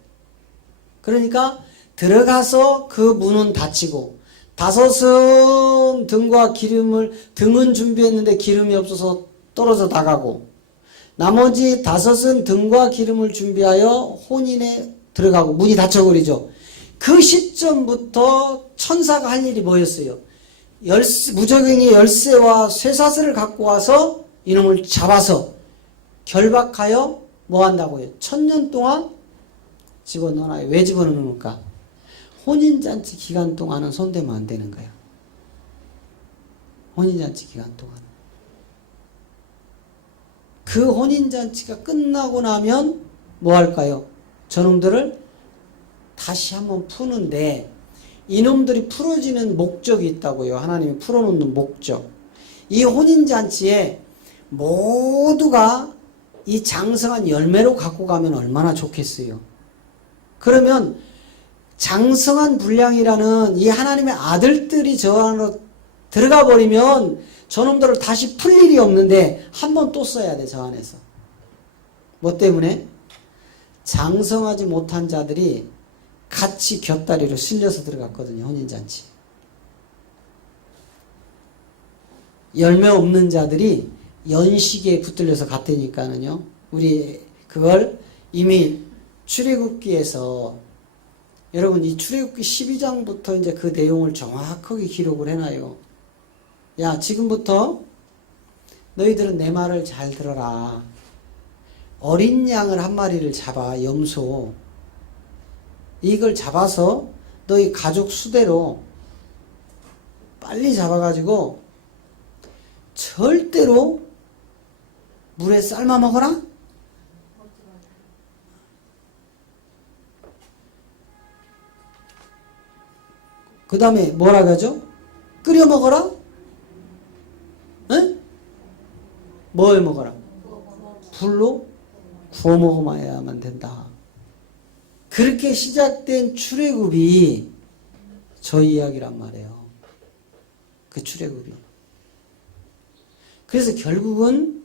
그러니까 들어가서 그 문은 닫히고 다섯은 등과 기름을 등은 준비했는데 기름이 없어서 떨어져 나가고 나머지 5은 등과 기름을 준비하여 혼인에 들어가고 문이 닫혀버리죠. 그 시점부터 천사가 할 일이 뭐였어요? 무적행의 열쇠와 쇠사슬을 갖고 와서 이놈을 잡아서 결박하여 뭐 한다고요? 1000년 동안 집어넣어놔요. 왜 집어넣습니까? 혼인잔치 기간 동안은 손대면 안 되는 거예요. 혼인잔치 기간 동안. 그 혼인잔치가 끝나고 나면 뭐 할까요? 저놈들을 다시 한번 푸는데 이놈들이 풀어지는 목적이 있다고요. 하나님이 풀어놓는 목적. 이 혼인잔치에 모두가 이 장성한 열매로 갖고 가면 얼마나 좋겠어요. 그러면 장성한 분량이라는 이 하나님의 아들들이 저 안으로 들어가 버리면 저놈들을 다시 풀 일이 없는데 한 번 또 써야 돼. 저 안에서. 뭐 때문에? 장성하지 못한 자들이 같이 곁다리로 실려서 들어갔거든요. 혼인잔치. 열매 없는 자들이 연식에 붙들려서 갔다니까는요. 우리 그걸 이미 출애굽기에서 여러분 이 출애굽기 12장부터 이제 그 내용을 정확하게 기록을 해놔요. 야, 지금부터 너희들은 내 말을 잘 들어라. 어린 양을 한 마리를 잡아, 염소. 이걸 잡아서 너희 가족 수대로 빨리 잡아가지고 절대로 물에 삶아 먹어라? 그 다음에 뭐라 그러죠? 끓여 먹어라? 응? 뭘 먹어라? 불로 구워 먹어야만 된다. 그렇게 시작된 출애굽이 저 이야기란 말이에요. 그 출애굽이. 그래서 결국은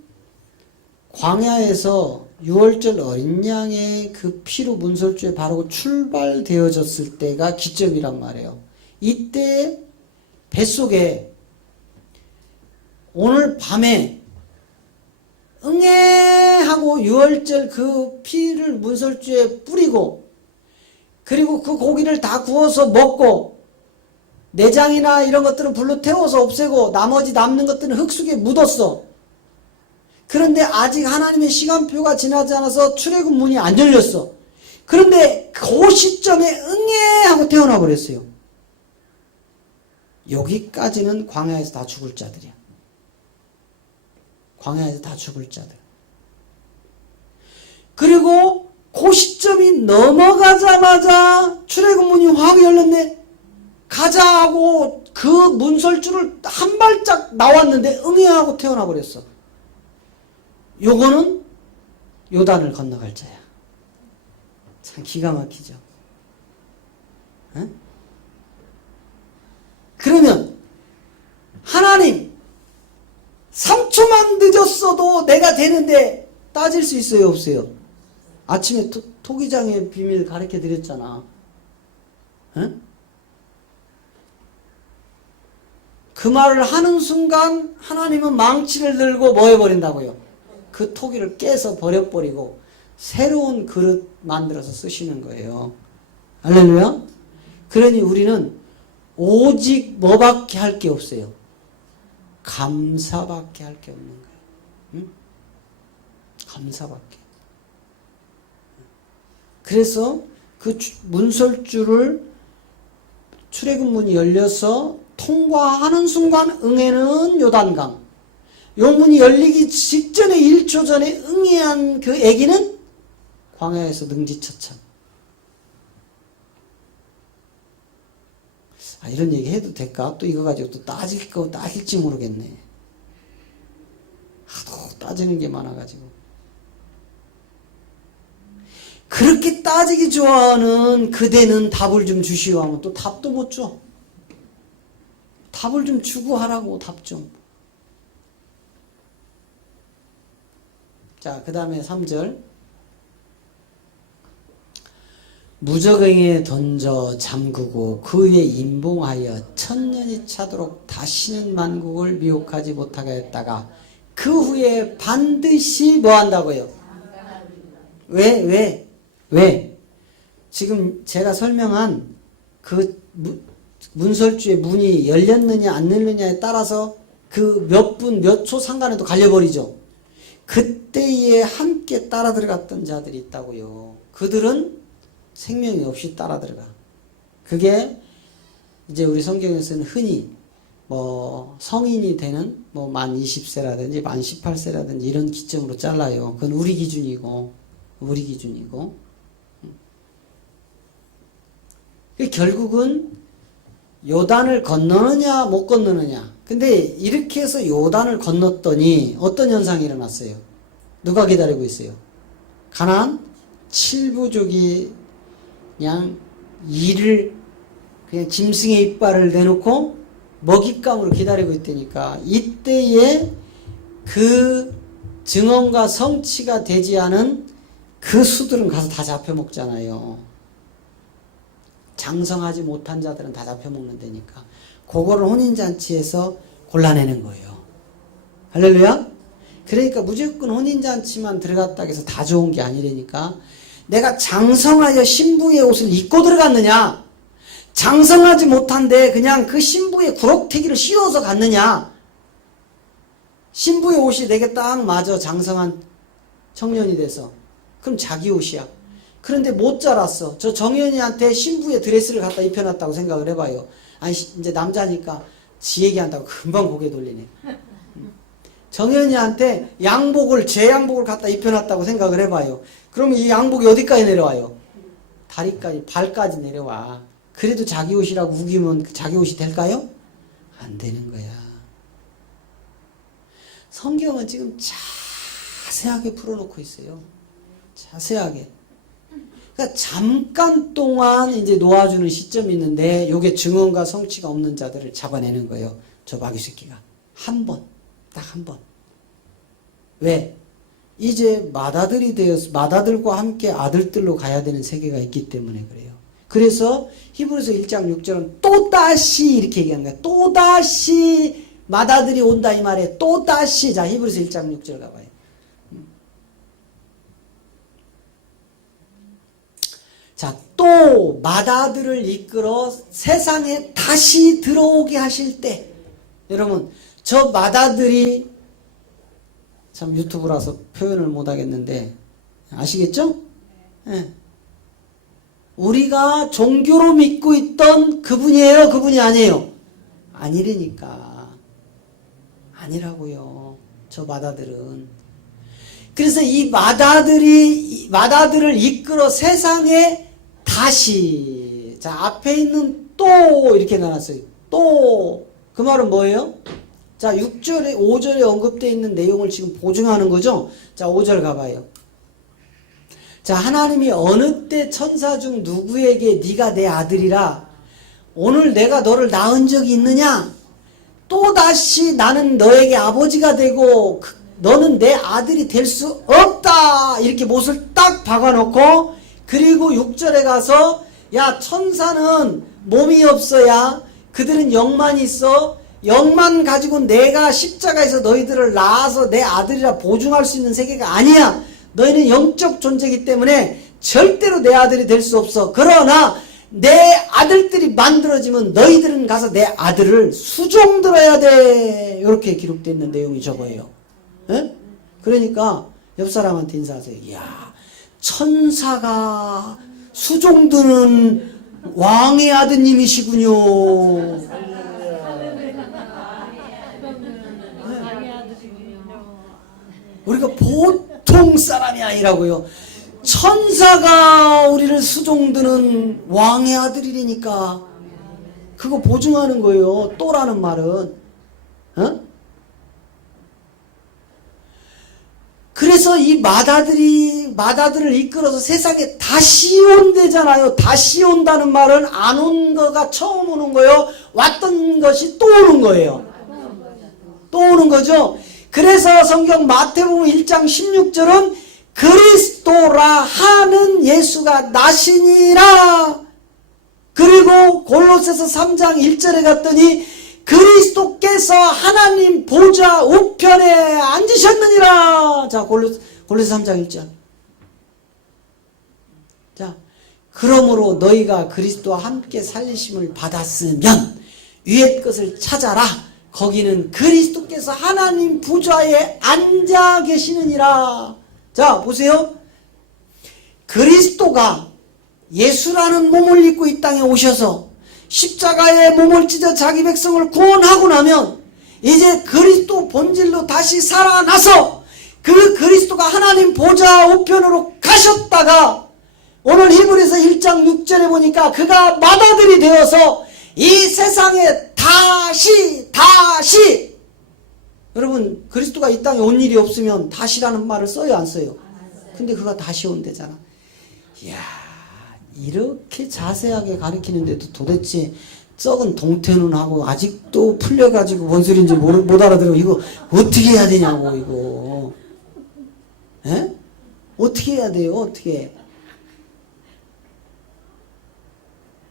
광야에서 6월절 어린 양의 그 피로 문설주에 바르고 출발되어졌을 때가 기점이란 말이에요. 이때 뱃속에 오늘 밤에 응애 하고 6월절 그 피를 문설주에 뿌리고 그리고 그 고기를 다 구워서 먹고 내장이나 이런 것들은 불로 태워서 없애고 나머지 남는 것들은 흙 속에 묻었어. 그런데 아직 하나님의 시간표가 지나지 않아서 출애굽 문이 안 열렸어. 그런데 그 시점에 응애 하고 태어나 버렸어요. 여기까지는 광야에서 다 죽을 자들이야. 광야에서 다 죽을 자들. 그리고 그 시점이 넘어가자마자 출애굽 문이 확 열렸네. 가자 하고 그 문설주를 한 발짝 나왔는데 응애하고 태어나 버렸어. 요거는 요단을 건너갈 자야. 참 기가 막히죠. 에? 그러면 하나님 3초만 늦었어도 내가 되는데 따질 수 있어요, 없어요? 아침에 토기장의 비밀 가르쳐 드렸잖아. 에? 그 말을 하는 순간 하나님은 망치를 들고 뭐 해버린다고요? 그 토기를 깨서 버려버리고 새로운 그릇 만들어서 쓰시는 거예요. 할렐루야? 그러니 우리는 오직 뭐밖에 할 게 없어요. 감사밖에 할 게 없는 거예요. 응? 감사밖에. 그래서 그 문설주를 출애굽 문이 열려서 통과하는 순간 응애는 요단강. 요 문이 열리기 직전에 1초 전에 응애한 그 아기는 광야에서 능지처참. 아, 이런 얘기 해도 될까? 또 이거 가지고 또 따질 거 따질지 모르겠네. 하도 따지는 게 많아가지고. 그렇게 따지기 좋아하는 그대는 답을 좀 주시오 하면 또 답도 못 줘. 답을 좀 주고 하라고, 답 좀. 자, 그 다음에 3절. 무적행에 던져 잠그고 그 위에 임봉하여 1000년이 차도록 다시는 만국을 미혹하지 못하게 했다가 그 후에 반드시 뭐 한다고요? 왜? 지금 제가 설명한 그 문설주의 문이 열렸느냐 안 열렸느냐에 따라서 그 몇 분 몇 초 상관에도 갈려버리죠. 그때에 함께 따라 들어갔던 자들이 있다고요. 그들은 생명이 없이 따라 들어가. 그게 이제 우리 성경에서는 흔히 뭐 성인이 되는 뭐 만 20세라든지 만 18세라든지 이런 기점으로 잘라요. 그건 우리 기준이고. 결국은 요단을 건너느냐 못 건너느냐. 근데 이렇게 해서 요단을 건넜더니 어떤 현상이 일어났어요? 누가 기다리고 있어요? 가나안 7부족이 그냥 그냥 짐승의 이빨을 내놓고 먹잇감으로 기다리고 있다니까. 이때에 그 증언과 성취가 되지 않은 그 수들은 가서 다 잡혀먹잖아요. 장성하지 못한 자들은 다 잡혀먹는다니까. 그거를 혼인잔치에서 골라내는 거예요. 할렐루야? 그러니까 무조건 혼인잔치만 들어갔다 해서 다 좋은 게 아니라니까. 내가 장성하여 신부의 옷을 입고 들어갔느냐? 장성하지 못한데 그냥 그 신부의 구럭튀기를 씌워서 갔느냐? 신부의 옷이 내게 딱 맞아. 장성한 청년이 돼서. 그럼 자기 옷이야. 그런데 못 자랐어. 저 정연이한테 신부의 드레스를 갖다 입혀놨다고 생각을 해봐요. 아니 이제 남자니까 지 얘기한다고 금방 고개 돌리네. 정연이한테 제 양복을 갖다 입혀놨다고 생각을 해봐요. 그러면 이 양복이 어디까지 내려와요? 다리까지, 발까지 내려와. 그래도 자기 옷이라고 우기면 자기 옷이 될까요? 안 되는 거야. 성경은 지금 자세하게 풀어놓고 있어요. 자세하게. 그러니까 잠깐 동안 이제 놓아주는 시점이 있는데 요게 증언과 성취가 없는 자들을 잡아내는 거예요. 저 마귀 새끼가. 한 번. 딱 한 번. 왜? 이제 맏아들과 함께 아들들로 가야 되는 세계가 있기 때문에 그래요. 그래서 히브리서 1장 6절은 또다시 이렇게 얘기하는 거예요. 또다시 맏아들이 온다 이 말에 또다시. 자, 히브리서 1장 6절 가봐요. 자, 또 맏아들을 이끌어 세상에 다시 들어오게 하실 때, 여러분 저 맏아들이 참 유튜브라서 표현을 못하겠는데 아시겠죠? 네. 우리가 종교로 믿고 있던 그분이에요? 그분이 아니에요? 아니라니까. 아니라고요. 저 맏아들은. 그래서 이 맏아들을 이끌어 세상에 다시. 자, 앞에 있는 또 이렇게 나눴어요. 또. 그 말은 뭐예요? 자, 6절에 5절에 언급되어 있는 내용을 지금 보증하는 거죠. 자, 5절 가봐요. 자, 하나님이 어느 때 천사 중 누구에게 네가 내 아들이라 오늘 내가 너를 낳은 적이 있느냐? 또다시 나는 너에게 아버지가 되고 너는 내 아들이 될 수 없다. 이렇게 못을 딱 박아놓고, 그리고 6절에 가서 야, 천사는 몸이 없어야 그들은 영만 있어. 영만 가지고 내가 십자가에서 너희들을 낳아서 내 아들이라 보증할 수 있는 세계가 아니야. 너희는 영적 존재이기 때문에 절대로 내 아들이 될 수 없어. 그러나 내 아들들이 만들어지면 너희들은 가서 내 아들을 수종들어야 돼. 이렇게 기록되어 있는 내용이 저거예요. 에? 그러니까 옆 사람한테 인사하세요. 이야, 천사가 수종드는 왕의 아드님이시군요. 우리가 보통 사람이 아니라고요. 천사가 우리를 수종드는 왕의 아들이니까 그거 보증하는 거예요. 또라는 말은. 그래서 이 맏아들을 이끌어서 세상에 다시 온대잖아요. 다시 온다는 말은 안 온 거가 처음 오는 거예요. 왔던 것이 또 오는 거예요. 또 오는 거죠. 그래서 성경 마태복음 1장 16절은 그리스도라 하는 예수가 나시니라. 그리고 골로새서 3장 1절에 갔더니 그리스도께서 하나님 하나님 보좌 우편에 앉으셨느니라. 자, 골로새 3장 1절. 자, 그러므로 너희가 그리스도와 함께 살리심을 받았으면 위의 것을 찾아라. 거기는 그리스도께서 하나님 보좌에 앉아 계시느니라. 자, 보세요. 그리스도가 예수라는 몸을 입고 이 땅에 오셔서 십자가에 몸을 찢어 자기 백성을 구원하고 나면 이제 그리스도 본질로 다시 살아나서 그 그리스도가 하나님 보좌 우편으로 가셨다가 오늘 히브리서 1장 6절에 보니까 그가 맏아들이 되어서 이 세상에 다시 여러분 그리스도가 이 땅에 온 일이 없으면 다시라는 말을 써요 안 써요? 근데 그가 다시 온대잖아. 이야, 이렇게 자세하게 가르치는데도 도대체 썩은 동태눈하고 아직도 풀려가지고 뭔 소리인지 못 알아들어. 이거 어떻게 해야 되냐고 이거. 에? 어떻게 해야 돼요? 어떻게?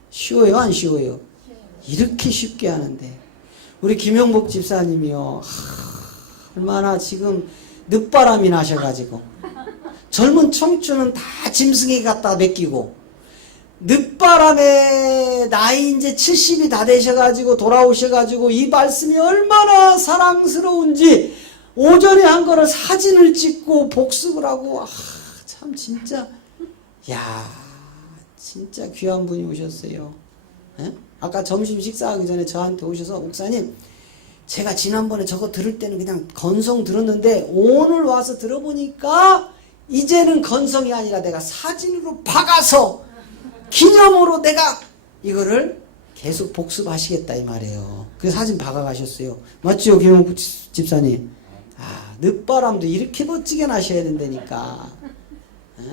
쉬워요 안 쉬워요? 이렇게 쉽게 하는데 우리 김영복 집사님이요, 얼마나 지금 늦바람이 나셔가지고 젊은 청춘은 다 짐승이 갖다 맡기고 늦바람에 나이 이제 70이 다 되셔가지고 돌아오셔가지고 이 말씀이 얼마나 사랑스러운지 오전에 한 거를 사진을 찍고 복습을 하고 참 진짜 야 진짜 귀한 분이 오셨어요. 에? 아까 점심 식사하기 전에 저한테 오셔서 목사님 제가 지난번에 저거 들을 때는 그냥 건성 들었는데 오늘 와서 들어보니까 이제는 건성이 아니라 내가 사진으로 박아서 기념으로 내가 이거를 계속 복습하시겠다 이 말이에요. 그래서 사진 박아가셨어요. 맞죠 김영국 집사님? 늦바람도 이렇게 멋지게 나셔야 된다니까. 에?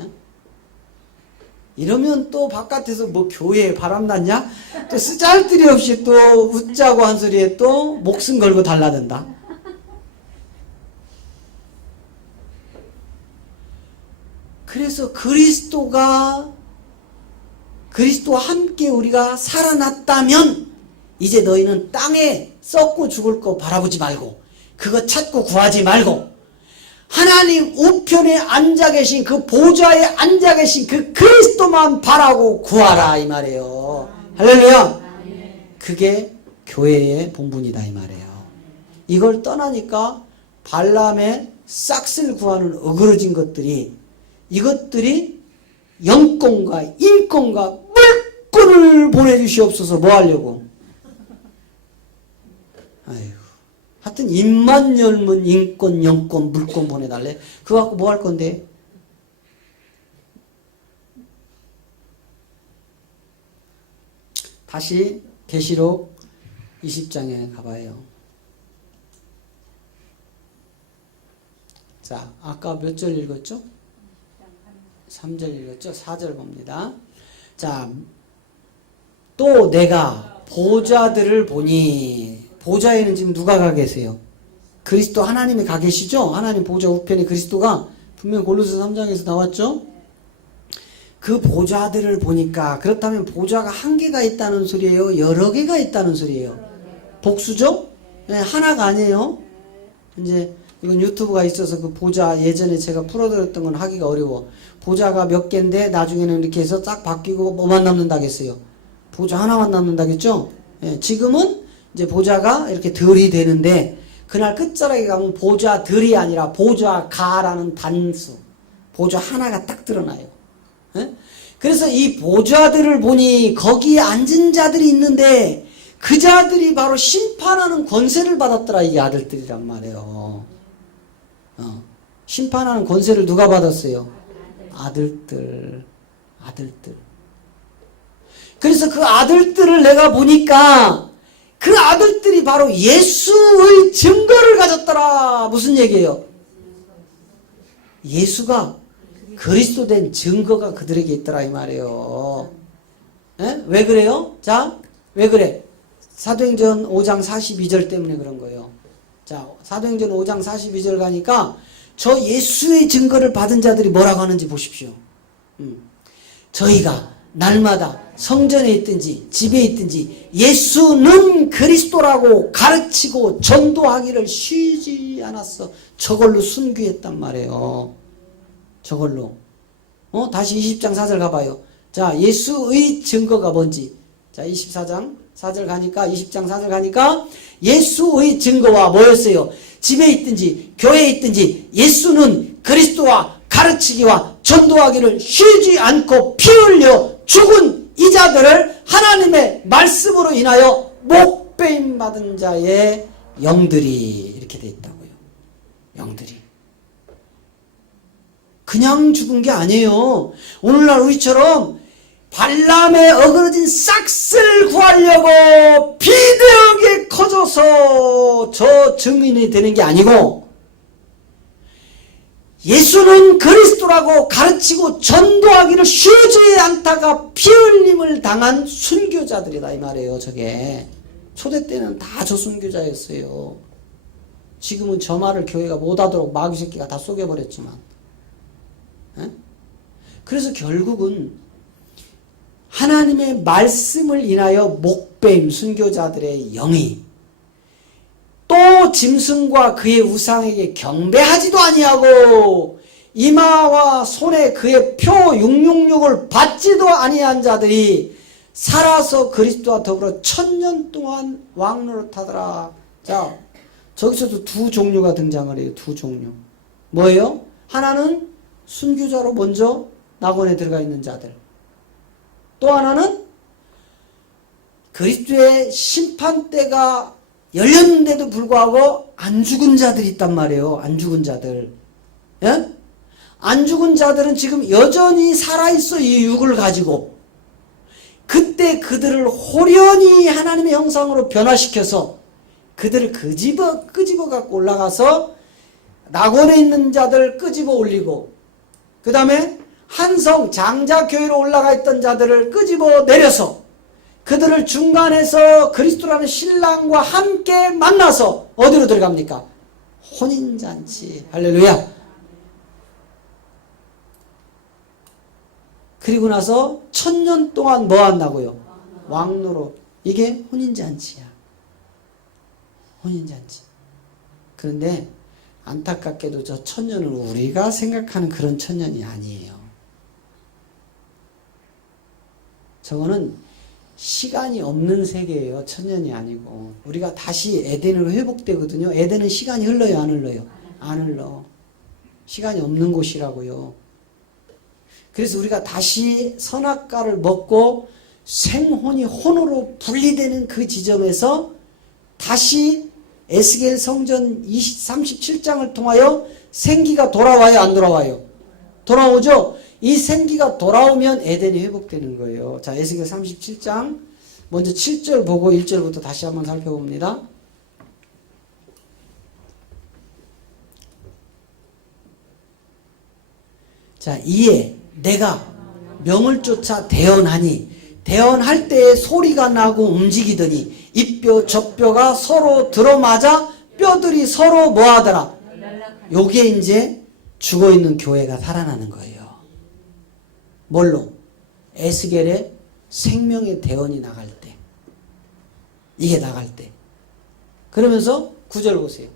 이러면 또 바깥에서 뭐 교회에 바람 났냐? 또 쓰잘데기 없이 또 웃자고 한 소리에 또 목숨 걸고 달라든다. 그래서 그리스도와 함께 우리가 살아났다면 이제 너희는 땅에 썩고 죽을 거 바라보지 말고 그거 찾고 구하지 말고 하나님 우편에 앉아 계신 그 보좌에 앉아 계신 그 그리스도만 바라고 구하라 이 말이에요. 할렐루야. 그게 교회의 본분이다 이 말이에요. 이걸 떠나니까 발람의 싹쓸 구하는 어그러진 것들이 이것들이 영권과 인권과 물권을 보내주시옵소서. 뭐 하려고? 아이고, 하여튼 입만 열면 인권, 영권, 물권 보내달래. 그거 갖고 뭐 할 건데? 다시 계시록 20장에 가봐요. 자, 아까 몇 절 읽었죠? 3절 읽었죠? 4절 봅니다. 자, 또 내가 보좌들을 보니, 보좌에는 지금 누가 가 계세요? 그리스도 하나님이 가 계시죠? 하나님 보좌 우편에 그리스도가 분명 골로새 3장에서 나왔죠? 그 보좌들을 보니까 그렇다면 보좌가 한 개가 있다는 소리예요? 여러 개가 있다는 소리예요? 복수죠? 네, 하나가 아니에요. 이제 이건 유튜브가 있어서 그 보좌 예전에 제가 풀어드렸던 건 하기가 어려워. 보좌가 몇 개인데 나중에는 이렇게 해서 딱 바뀌고 뭐만 남는다겠어요? 보좌 하나만 남는다겠죠? 예, 지금은 이제 보좌가 이렇게 들이 되는데 그날 끝자락에 가면 보좌들이 아니라 보좌가라는 단수, 보좌 하나가 딱 드러나요. 예? 그래서 이 보좌들을 보니 거기에 앉은 자들이 있는데 그 자들이 바로 심판하는 권세를 받았더라. 이게 아들들이란 말이에요. 심판하는 권세를 누가 받았어요? 아들들. 그래서 그 아들들을 내가 보니까 그 아들들이 바로 예수의 증거를 가졌더라. 무슨 얘기예요? 예수가 그리스도 된 증거가 그들에게 있더라 이 말이에요. 에? 왜 그래요? 자, 왜 그래? 사도행전 5장 42절 때문에 그런 거예요. 자, 사도행전 5장 42절 가니까 저 예수의 증거를 받은 자들이 뭐라고 하는지 보십시오. 저희가 날마다 성전에 있든지 집에 있든지 예수는 그리스도라고 가르치고 전도하기를 쉬지 않았어. 저걸로 순교했단 말이에요. 저걸로. 다시 20장 4절 가봐요. 자, 예수의 증거가 뭔지. 자, 24장 4절 가니까, 20장 4절 가니까, 예수의 증거와 뭐였어요? 집에 있든지, 교회에 있든지, 예수는 그리스도와 가르치기와 전도하기를 쉬지 않고 피 흘려 죽은 이 자들을 하나님의 말씀으로 인하여 목배임 받은 자의 영들이 이렇게 돼 있다고요. 영들이. 그냥 죽은 게 아니에요. 오늘날 우리처럼 발람에 어그러진 싹스를 구하려고 비대하게 커져서 저 증인이 되는 게 아니고 예수는 그리스도라고 가르치고 전도하기를 쉬지 않다가 피 흘림을 당한 순교자들이다 이 말이에요. 저게 초대 때는 다 저 순교자였어요. 지금은 저 말을 교회가 못하도록 마귀 새끼가 다 쏘개버렸지만, 그래서 결국은 하나님의 말씀을 인하여 목배임 순교자들의 영이 또 짐승과 그의 우상에게 경배하지도 아니하고 이마와 손에 그의 표 666을 받지도 아니한 자들이 살아서 그리스도와 더불어 1000년 동안 왕노릇하더라. 자, 저기서도 두 종류가 등장을 해요. 두 종류. 뭐예요? 하나는 순교자로 먼저 낙원에 들어가 있는 자들. 또 하나는 그리스도의 심판대가 열렸는데도 불구하고 안 죽은 자들이 있단 말이에요. 안 죽은 자들. 예? 안 죽은 자들은 지금 여전히 살아있어. 이 육을 가지고. 그때 그들을 호련히 하나님의 형상으로 변화시켜서 그들을 끄집어 갖고 올라가서 낙원에 있는 자들 끄집어 올리고, 그 다음에 한성 장자교회로 올라가 있던 자들을 끄집어 내려서 그들을 중간에서 그리스도라는 신랑과 함께 만나서 어디로 들어갑니까? 혼인잔치. 할렐루야. 그리고 나서 1000년 동안 뭐 한다고요? 왕노로. 이게 혼인잔치야. 혼인잔치. 그런데 안타깝게도 저 1000년은 우리가 생각하는 그런 1000년이 아니에요. 저거는 시간이 없는 세계예요. 1000년이 아니고. 우리가 다시 에덴으로 회복되거든요. 에덴은 시간이 흘러요, 안 흘러요? 안 흘러. 시간이 없는 곳이라고요. 그래서 우리가 다시 선악과를 먹고 생혼이 혼으로 분리되는 그 지점에서 다시 에스겔 성전 37장을 통하여 생기가 돌아와요, 안 돌아와요? 돌아오죠? 이 생기가 돌아오면 에덴이 회복되는 거예요. 자, 에스겔 37장 먼저 7절 보고 1절부터 다시 한번 살펴봅니다. 자, 이에 내가 명을 쫓아 대언하니 대언할 때에 소리가 나고 움직이더니 이뼈 저뼈가 서로 들어맞아 뼈들이 서로 뭐하더라. 요게 이제 죽어있는 교회가 살아나는 거예요. 뭘로? 에스겔의 생명의 대언이 나갈 때. 이게 나갈 때. 그러면서 9절 보세요.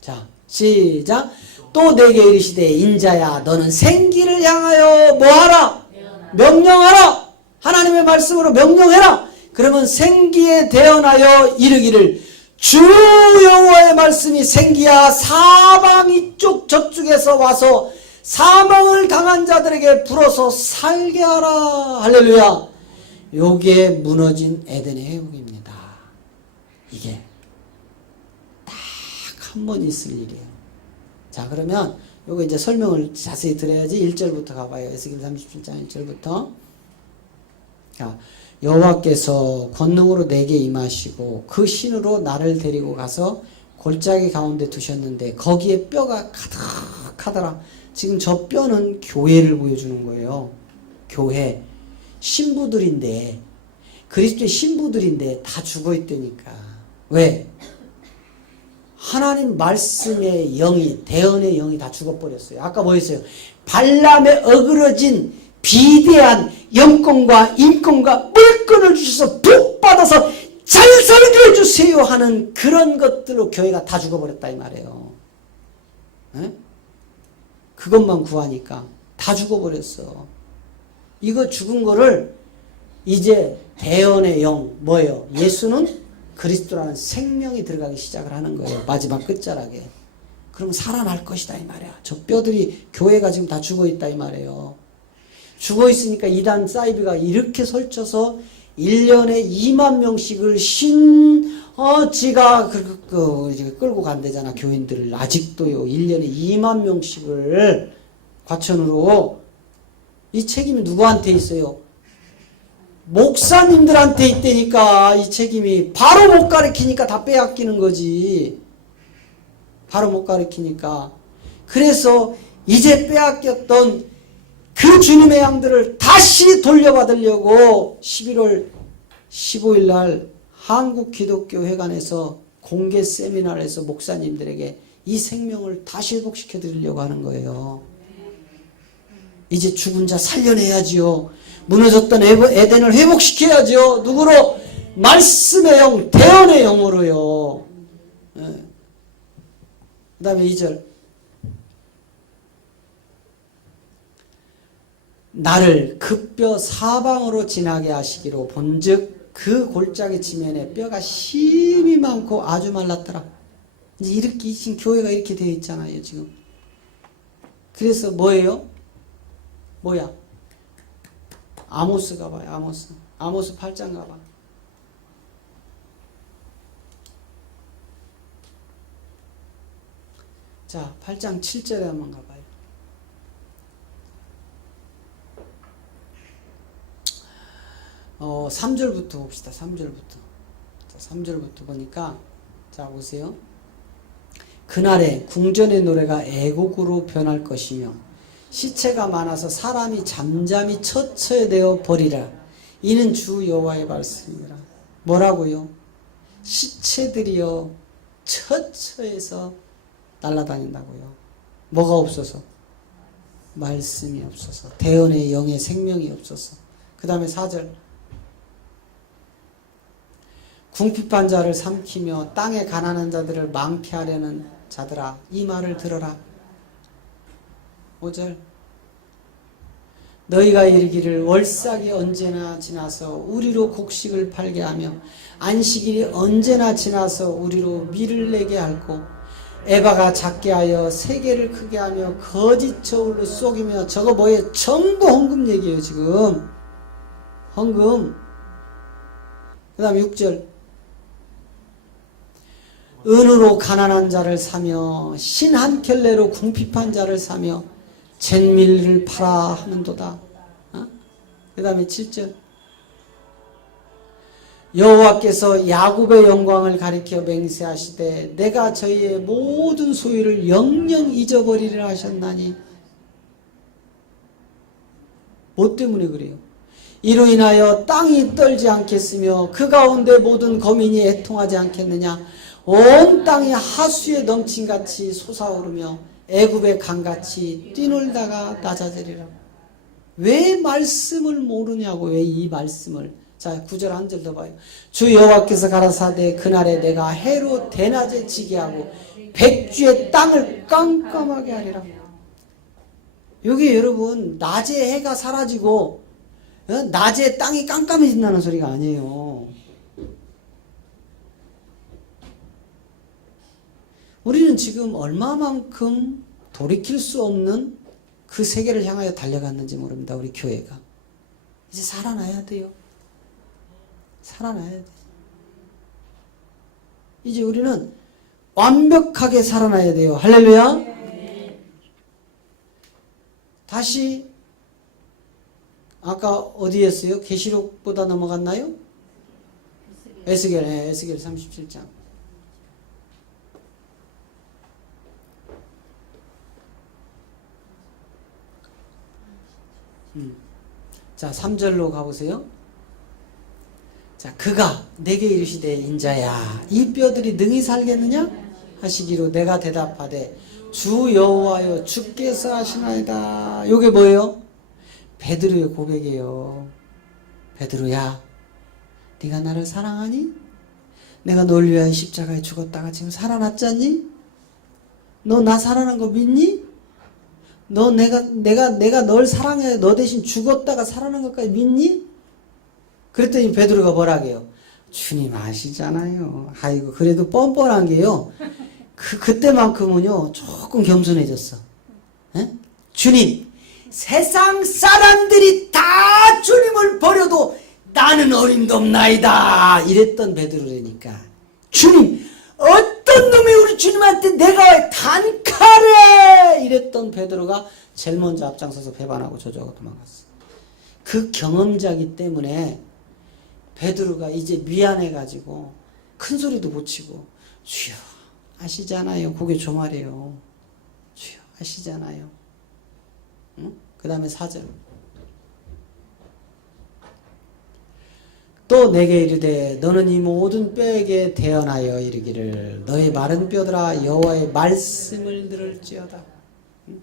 자, 시작. 또 내게 이르시되 인자야 너는 생기를 향하여 뭐하라? 명령하라. 하나님의 말씀으로 명령해라. 그러면 생기에 대언하여 이르기를 주 여호와의 말씀이 생기야 사방 이쪽 저쪽에서 와서 사망을 당한 자들에게 불어서 살게 하라. 할렐루야. 요게 무너진 에덴의 회복입니다. 이게 딱 한 번 있을 일이에요. 자, 그러면 요거 이제 설명을 자세히 드려야지. 1절부터 가봐요. 에스겔 37장 1절부터. 자, 여호와께서 권능으로 내게 임하시고 그 신으로 나를 데리고 가서 골짜기 가운데 두셨는데 거기에 뼈가 가득하더라. 지금 저 뼈는 교회를 보여주는 거예요. 교회. 신부들인데, 그리스도의 신부들인데 다 죽어있다니까. 왜? 하나님 말씀의 영이, 대언의 영이 다 죽어버렸어요. 아까 뭐 했어요? 발람에 어그러진 비대한 영권과 인권과 물권을 주셔서 복 받아서 잘 살게 해주세요 하는 그런 것들로 교회가 다 죽어버렸다 이 말이에요. 에? 그것만 구하니까 다 죽어버렸어. 이거 죽은 거를 이제 대언의 영 뭐예요? 예수는 그리스도라는 생명이 들어가기 시작을 하는 거예요. 마지막 끝자락에. 그럼 살아날 것이다 이 말이야. 저 뼈들이 교회가 지금 다 죽어있다 이 말이에요. 죽어있으니까 이단 사이비가 이렇게 설쳐서 1년에 2만 명씩을 지가 끌고 간대잖아 교인들을. 아직도요 1년에 2만 명씩을 과천으로. 이 책임이 누구한테 있어요? 목사님들한테 있다니까. 이 책임이 바로 못 가르치니까 다 빼앗기는 거지. 바로 못 가르치니까. 그래서 이제 빼앗겼던 그 주님의 양들을 다시 돌려받으려고 11월 15일 날 한국기독교회관에서 공개 세미나를 해서 목사님들에게 이 생명을 다시 회복시켜 드리려고 하는 거예요. 이제 죽은 자 살려내야지요. 무너졌던 에덴을 회복시켜야죠. 누구로? 말씀의 영, 대언의 영으로요. 예. 그 다음에 2절. 나를 그 뼈 사방으로 지나게 하시기로 본즉 그 골짜기 지면에 뼈가 심이 많고 아주 말랐더라. 이제 이렇게 지금 교회가 이렇게 되어 있잖아요 지금. 그래서 뭐예요? 뭐야? 아모스 가봐요. 아모스 8장 가봐. 자 8장 7절에 한번 가봐요. 어 3절부터 봅시다. 3절부터 보니까 자 보세요. 그날에 궁전의 노래가 애곡으로 변할 것이며 시체가 많아서 사람이 잠잠히 처처되어 버리라. 이는 주 여호와의 말씀이라. 뭐라고요? 시체들이요 처처해서 날아다닌다고요. 뭐가 없어서? 말씀이 없어서. 대언의 영의 생명이 없어서. 그 다음에 4절. 궁핍한 자를 삼키며 땅에 가난한 자들을 망피하려는 자들아 이 말을 들어라. 5절. 너희가 이르기를 월삭이 언제나 지나서 우리로 곡식을 팔게 하며 안식일이 언제나 지나서 우리로 밀을 내게 할고 에바가 작게 하여 세계를 크게 하며 거짓 저울로 속이며. 저거 뭐예요? 전부 헌금 얘기예요 지금. 헌금. 그 다음에 6절. 은으로 가난한 자를 사며 신 한 켤레로 궁핍한 자를 사며 잿밀을 팔아 하는도다. 그 다음에 7절. 여호와께서 야곱의 영광을 가리켜 맹세하시되 내가 저희의 모든 소유를 영영 잊어버리리라 하셨나니. 뭐 때문에 그래요? 이로 인하여 땅이 떨지 않겠으며 그 가운데 모든 거민이 애통하지 않겠느냐. 온 땅이 하수에 넘친같이 솟아오르며 애굽의 강같이 뛰놀다가 낮아지리라. 왜 말씀을 모르냐고. 왜 이 말씀을. 자 9절 한 절 더 봐요. 주 여호와께서 가라사대 그날에 내가 해로 대낮에 지게 하고 백주의 땅을 깜깜하게 하리라. 여기 여러분 낮에 해가 사라지고 낮에 땅이 깜깜해진다는 소리가 아니에요. 우리는 지금 얼마만큼 돌이킬 수 없는 그 세계를 향하여 달려갔는지 모릅니다. 우리 교회가. 이제 살아나야 돼요. 살아나야 돼. 이제 우리는 완벽하게 살아나야 돼요. 할렐루야. 다시 아까 어디였어요? 계시록보다 넘어갔나요? 에스겔 37장. 자 3절로 가보세요. 자 그가 내게 이르시되 인자야 이 뼈들이 능히 살겠느냐 하시기로 내가 대답하되 주 여호와여 주께서 하시나이다. 요게 뭐예요? 베드로의 고백이에요. 베드로야, 네가 나를 사랑하니? 내가 널 위하여 십자가에 죽었다가 지금 살아났잖니? 너 나 사랑하는 거 믿니? 너 내가 널 사랑해 너 대신 죽었다가 살아난 것까지 믿니? 그랬더니 베드로가 뭐라게요? 주님 아시잖아요. 아이고 그래도 뻔뻔한 게요. 그때만큼은요 조금 겸손해졌어. 에? 주님, 세상 사람들이 다 주님을 버려도 나는 어림도 없나이다. 이랬던 베드로라니까. 주님, 어떤 놈이 우리 주님한테 내가 왜 단칼에 이랬던 베드로가 제일 먼저 앞장서서 배반하고 저주하고 도망갔어. 그 경험자기 때문에 베드로가 이제 미안해가지고 큰 소리도 못 치고 주여 아시잖아요. 고개 조말해요. 주여 아시잖아요. 응? 그 다음에 4절. 또 내게 이르되 너는 이 모든 뼈에게 대언하여 이르기를 너의 마른 뼈들아 여호와의 말씀을 들을지어다. 응?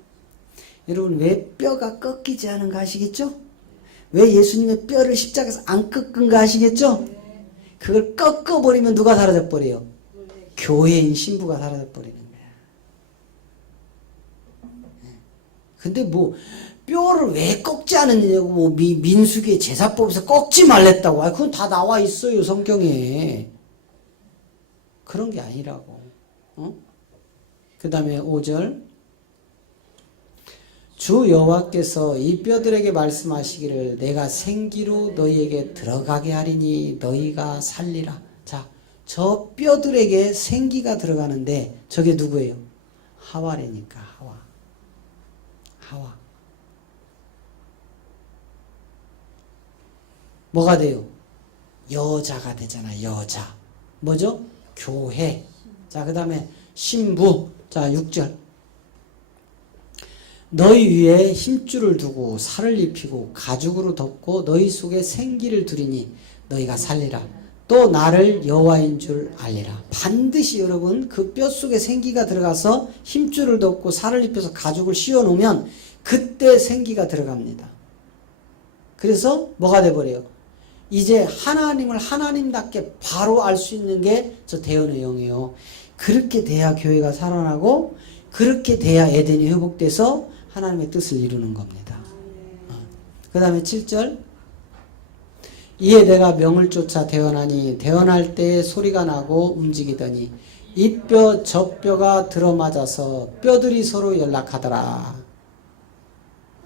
여러분 왜 뼈가 꺾이지 않은가 아시겠죠? 왜 예수님의 뼈를 십자가에서 안 꺾은가 아시겠죠? 그걸 꺾어버리면 누가 사라져버려요? 교회인 신부가 사라져버리는 거야. 근데 뭐 뼈를 왜 꺾지 않느냐고 뭐 민수기의 제사법에서 꺾지 말랬다고. 아, 그건 다 나와 있어요 성경에. 그런 게 아니라고. 그 다음에 5절. 주 여호와께서 이 뼈들에게 말씀하시기를 내가 생기로 너희에게 들어가게 하리니 너희가 살리라. 자, 저 뼈들에게 생기가 들어가는데 저게 누구예요? 하와래니까 하와. 뭐가 돼요? 여자가 되잖아. 여자. 뭐죠? 교회. 자, 그 다음에 신부. 자, 6절. 너희 위에 힘줄을 두고 살을 입히고 가죽으로 덮고 너희 속에 생기를 두리니 너희가 살리라. 또 나를 여호와인 줄 알리라. 반드시 여러분 그 뼈 속에 생기가 들어가서 힘줄을 덮고 살을 입혀서 가죽을 씌워 놓으면 그때 생기가 들어갑니다. 그래서 뭐가 돼버려요? 이제 하나님을 하나님답게 바로 알 수 있는 게 저 대언의 영이에요. 그렇게 돼야 교회가 살아나고 그렇게 돼야 에덴이 회복돼서 하나님의 뜻을 이루는 겁니다. 그 다음에 7절. 이에 내가 명을 쫓아 대언하니 대언할 때에 소리가 나고 움직이더니 이 뼈 저 뼈가 들어맞아서 뼈들이 서로 연락하더라.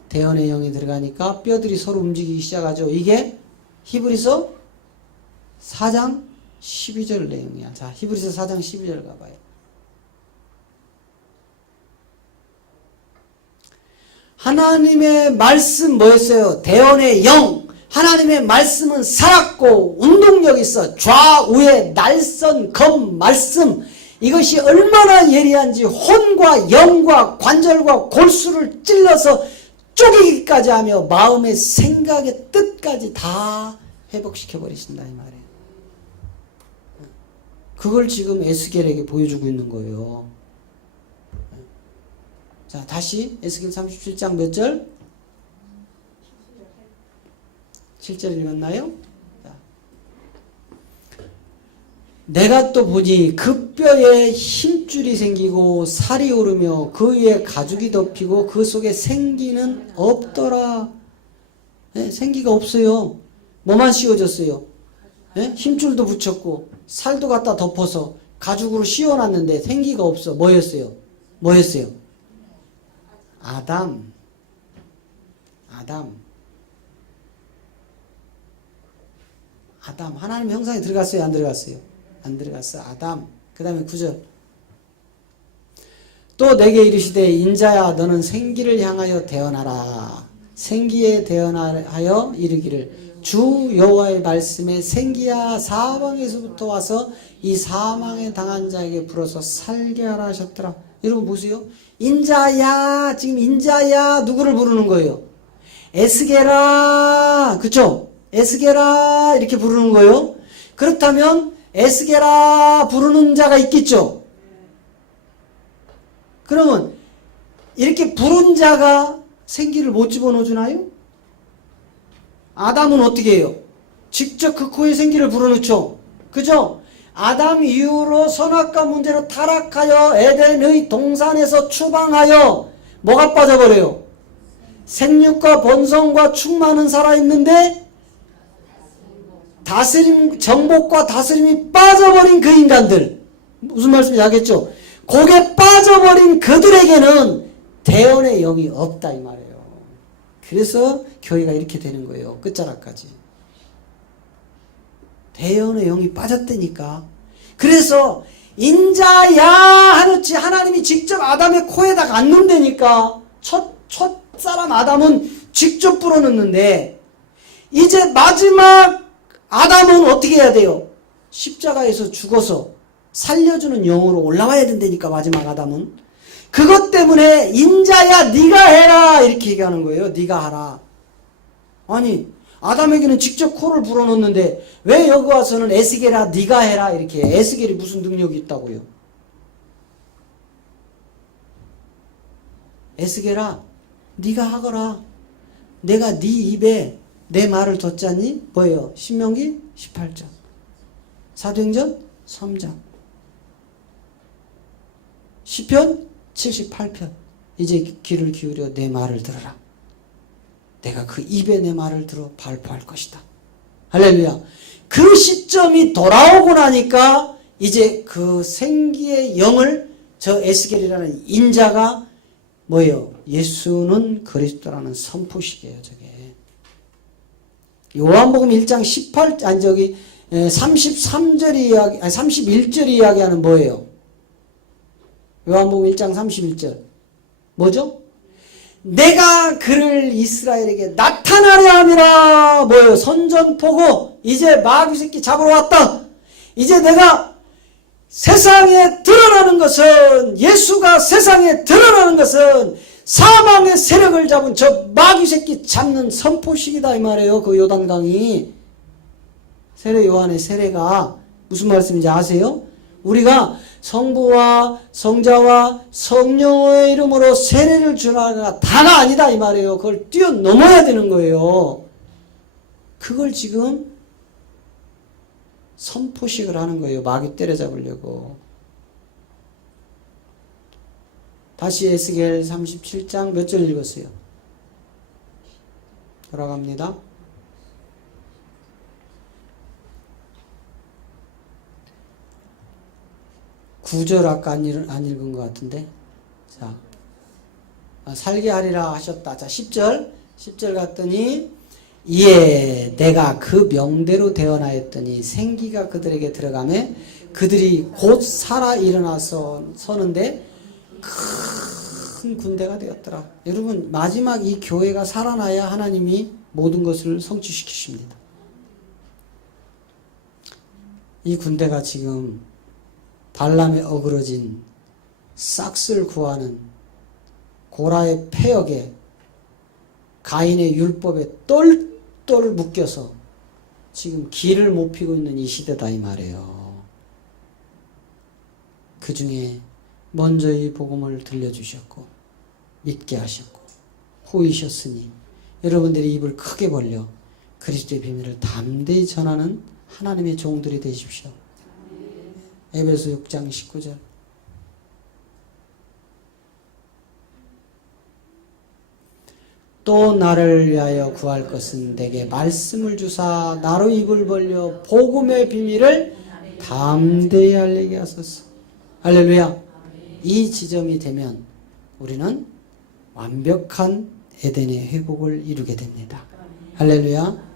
대언의 영이 들어가니까 뼈들이 서로 움직이기 시작하죠. 이게 히브리서 4장 12절 내용이야. 자, 히브리서 4장 12절 가봐요. 하나님의 말씀 뭐였어요? 대언의 영. 하나님의 말씀은 살았고 운동력이 있어. 좌우의 날선 검 말씀. 이것이 얼마나 예리한지 혼과 영과 관절과 골수를 찔러서 쪼개기까지 하며 마음의 생각의 뜻까지 다 회복시켜 버리신다 이 말이에요. 그걸 지금 에스겔에게 보여주고 있는 거예요. 자, 다시 에스겔 37장 몇 절? 7절 읽었나요? 자. 내가 또 보니 그 뼈에 힘줄이 생기고 살이 오르며 그 위에 가죽이 덮이고 그 속에 생기는 없더라. 네, 생기가 없어요. 뭐만 씌워졌어요? 네? 힘줄도 붙였고 살도 갖다 덮어서 가죽으로 씌워놨는데 생기가 없어. 뭐였어요? 아담. 하나님의 형상에 들어갔어요? 안 들어갔어요? 안 들어갔어. 아담. 그 다음에 9절. 또 내게 이르시되 인자야 너는 생기를 향하여 대언하라. 생기에 대언하여 이르기를 주 여호와의 말씀에 생기야 사방에서부터 와서 이 사망에 당한 자에게 불어서 살게 하라 하셨더라. 여러분 보세요. 인자야, 지금 인자야 누구를 부르는 거예요? 에스게라, 그쵸? 에스게라 이렇게 부르는 거예요. 그렇다면 에스게라 부르는 자가 있겠죠? 그러면 이렇게 부른 자가 생기를 못 집어넣어 주나요? 아담은 어떻게 해요? 직접 그 코에 생기를 불어넣죠. 그죠? 아담 이후로 선악과 문제로 타락하여 에덴의 동산에서 추방하여 뭐가 빠져버려요? 생육과 번성과 충만은 살아있는데 다스림, 정복과 다스림이 빠져버린 그 인간들. 무슨 말씀인지 알겠죠? 거기에 빠져버린 그들에게는 대언의 영이 없다 이 말이에요. 그래서 교회가 이렇게 되는 거예요. 끝자락까지. 대언의 영이 빠졌다니까. 그래서 인자야 하는지 하나님이 직접 아담의 코에다가 안 넣는다니까. 첫 사람 아담은 직접 불어넣는데 이제 마지막 아담은 어떻게 해야 돼요? 십자가에서 죽어서 살려주는 영으로 올라와야 된다니까. 마지막 아담은. 그것 때문에 인자야 네가 해라 이렇게 얘기하는 거예요. 네가 하라. 아니 아담에게는 직접 코를 불어넣는데 왜 여기 와서는 에스겔아 네가 해라 이렇게 해. 에스겔이 무슨 능력이 있다고요? 에스겔아 네가 하거라. 내가 네 입에 내 말을 뒀잖니? 뭐예요? 신명기 18장 사도행전 3장 시편 78편 이제 귀를 기울여 내 말을 들어라. 내가 그 입에 내 말을 들어 발표할 것이다. 할렐루야. 그 시점이 돌아오고 나니까 이제 그 생기의 영을 저 에스겔이라는 인자가 뭐예요? 예수는 그리스도라는 선포식이에요. 저게 요한복음 1장 33절 이야기, 31절 이야기하는 뭐예요? 요한복음 1장 31절 뭐죠? 내가 그를 이스라엘에게 나타나려 함이라. 뭐예요? 선전포고 이제 마귀 새끼 잡으러 왔다. 이제 내가 세상에 드러나는 것은 예수가 세상에 드러나는 것은 사망의 세력을 잡은 저 마귀 새끼 잡는 선포식이다 이 말이에요. 그 요단강이 세례 요한의 세례가 무슨 말씀인지 아세요? 우리가 성부와 성자와 성령의 이름으로 세례를 주나가 다가 아니다 이 말이에요. 그걸 뛰어넘어야 되는 거예요. 그걸 지금 선포식을 하는 거예요. 마귀 때려잡으려고. 다시 에스겔 37장 몇 절 읽었어요? 돌아갑니다. 9절 아까 안 읽은 것 같은데. 자, 살게 하리라 하셨다. 자, 10절 갔더니 이에 내가 그 명대로 대언하였더니 생기가 그들에게 들어가매 그들이 곧 살아 일어나서 서는데 큰 군대가 되었더라. 여러분 마지막 이 교회가 살아나야 하나님이 모든 것을 성취시키십니다. 이 군대가 지금 발람에 어그러진 싹스를 구하는 고라의 폐역에 가인의 율법에 똘똘 묶여서 지금 길을 못 피고 있는 이 시대다 이 말이에요. 그 중에 먼저 이 복음을 들려주셨고 믿게 하셨고 호이셨으니 여러분들이 입을 크게 벌려 그리스도의 비밀을 담대히 전하는 하나님의 종들이 되십시오. 에베소 6장 19절 또 나를 위하여 구할 것은 내게 말씀을 주사 나로 입을 벌려 복음의 비밀을 담대히 알리게 하소서. 할렐루야. 이 지점이 되면 우리는 완벽한 에덴의 회복을 이루게 됩니다. 할렐루야.